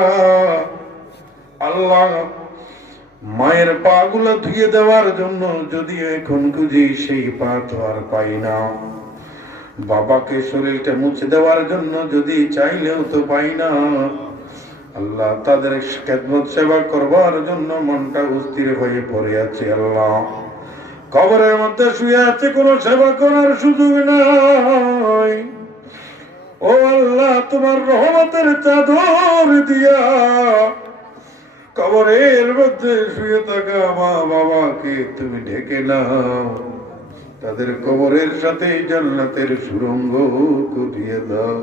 আল্লাহ, মায়ের পা গুলো ধুয়ে দেওয়ার জন্য যদি এখন খুঁজি সেই পা তো আর পাই না। বাবাকে শরীরটা মুছে দেওয়ার জন্য যদি চাইলেও তো পাই না। আল্লাহ, তাদের খেদমত সেবা করবার জন্য মনটা অস্থির হয়ে পড়ে আছে। আল্লাহ, কবরের মধ্যে শুয়ে আছে, কোনো সেবা করার সুযোগ নাই। ও আল্লাহ, তোমার রহমতের চাদর দিয়া কবরের মধ্যে শুয়ে থাকা মা বাবাকে তুমি ঢেকে নাও। তাদের কবরের সাথে জান্নাতের সুরঙ্গ করিয়ে দাও।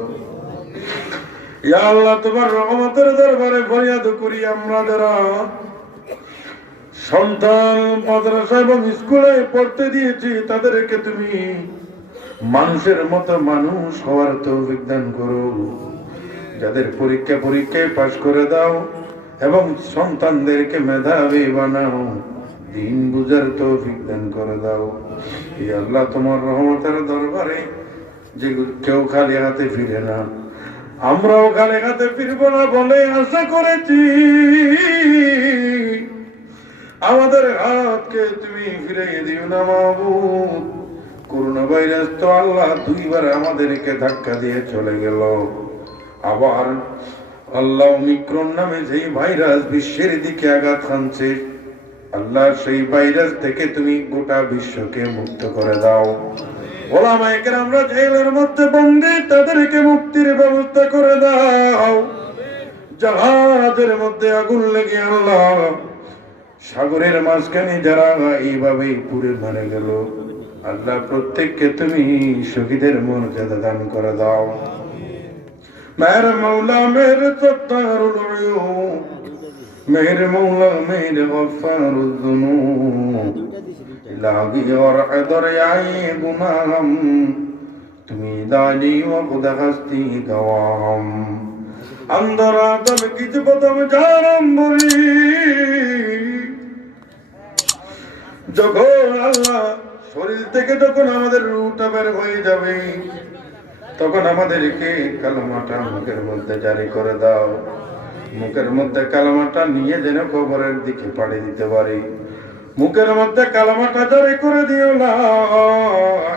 ইয়া আল্লাহ, তোমার রহমতের দরবারে ফরিয়াদ করি, আমরা যারা সন্তান মাদ্রাসা এবং স্কুলে পড়তে দিয়েছি তাদেরকে তুমি মানুষের মতো মানুষ হওয়ার তৌফিক দান করো। যাদের পরীক্ষায় পাশ করে দাও এবং সন্তানদেরকে মেধাবী বানাও, দিন বুঝার তৌফিক দান করে দাও। ইয়া আল্লাহ, তোমার রহমতের দরবারে যে কেউ খালি হাতে ফিরে না, আমরাও খালি হাতে ফিরব না বলে আশা করেছি। আমাদের হাতকে তুমি ফিরিয়ে দিও না মাবুদ। করোনা ভাইরাস তো আল্লাহ 2 বার আমাদেরকে ধাক্কা দিয়ে চলে গেল। আবার আল্লাহ ওমিক্রন নামে যেই ভাইরাস বিশ্বের দিকে আঘাত হানছে, আল্লাহ সেই ভাইরাস থেকে তুমি গোটা বিশ্বকে মুক্ত করে দাও। ওলামায়ে কেরামরা জেলের মধ্যে বন্দী, তাদেরকে মুক্তির ব্যবস্থা করে দাও। জাহাজের মধ্যে আগুন লেগে আল্লাহ সাগরের মাঝখানে যারা এইভাবে পুড়ে মারা গেল, আল্লাহ প্রত্যেককে তুমি শহীদের মর্যাদা দান করে দাও। মেহের মৌলা মেহের সত্তারুল উয়ুব, মেহের মৌলা মেহের গফফারুয যুনুব, ইলাহি ওয়ারআ দরিয়ায়ে গুনাহম, তুমি দানি ওয়া খুদা হস্তি গওয়াম, আন্দরা দল কিছ বদম জানম বরি। যখন আল্লাহ শরীর থেকে যখন আমাদের রূহটা বের হয়ে যাবে, তখন আমাদেরকে কালেমাটা মুখের মধ্যে জারি করে দাও। মুখের মধ্যে কালেমাটা নিয়ে যেন কবরের দিকে পাড়ি দিতে পারি। মুখের মধ্যে কালেমাটা জারি করে দিও, লা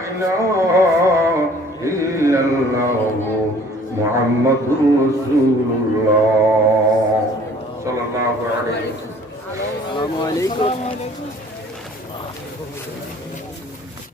ইলাহা ইল্লাল্লাহু মুহাম্মাদুর রাসূলুল্লাহ সাল্লাল্লাহু আলাইহি ওয়াসাল্লাম। আসসালামু আলাইকুম।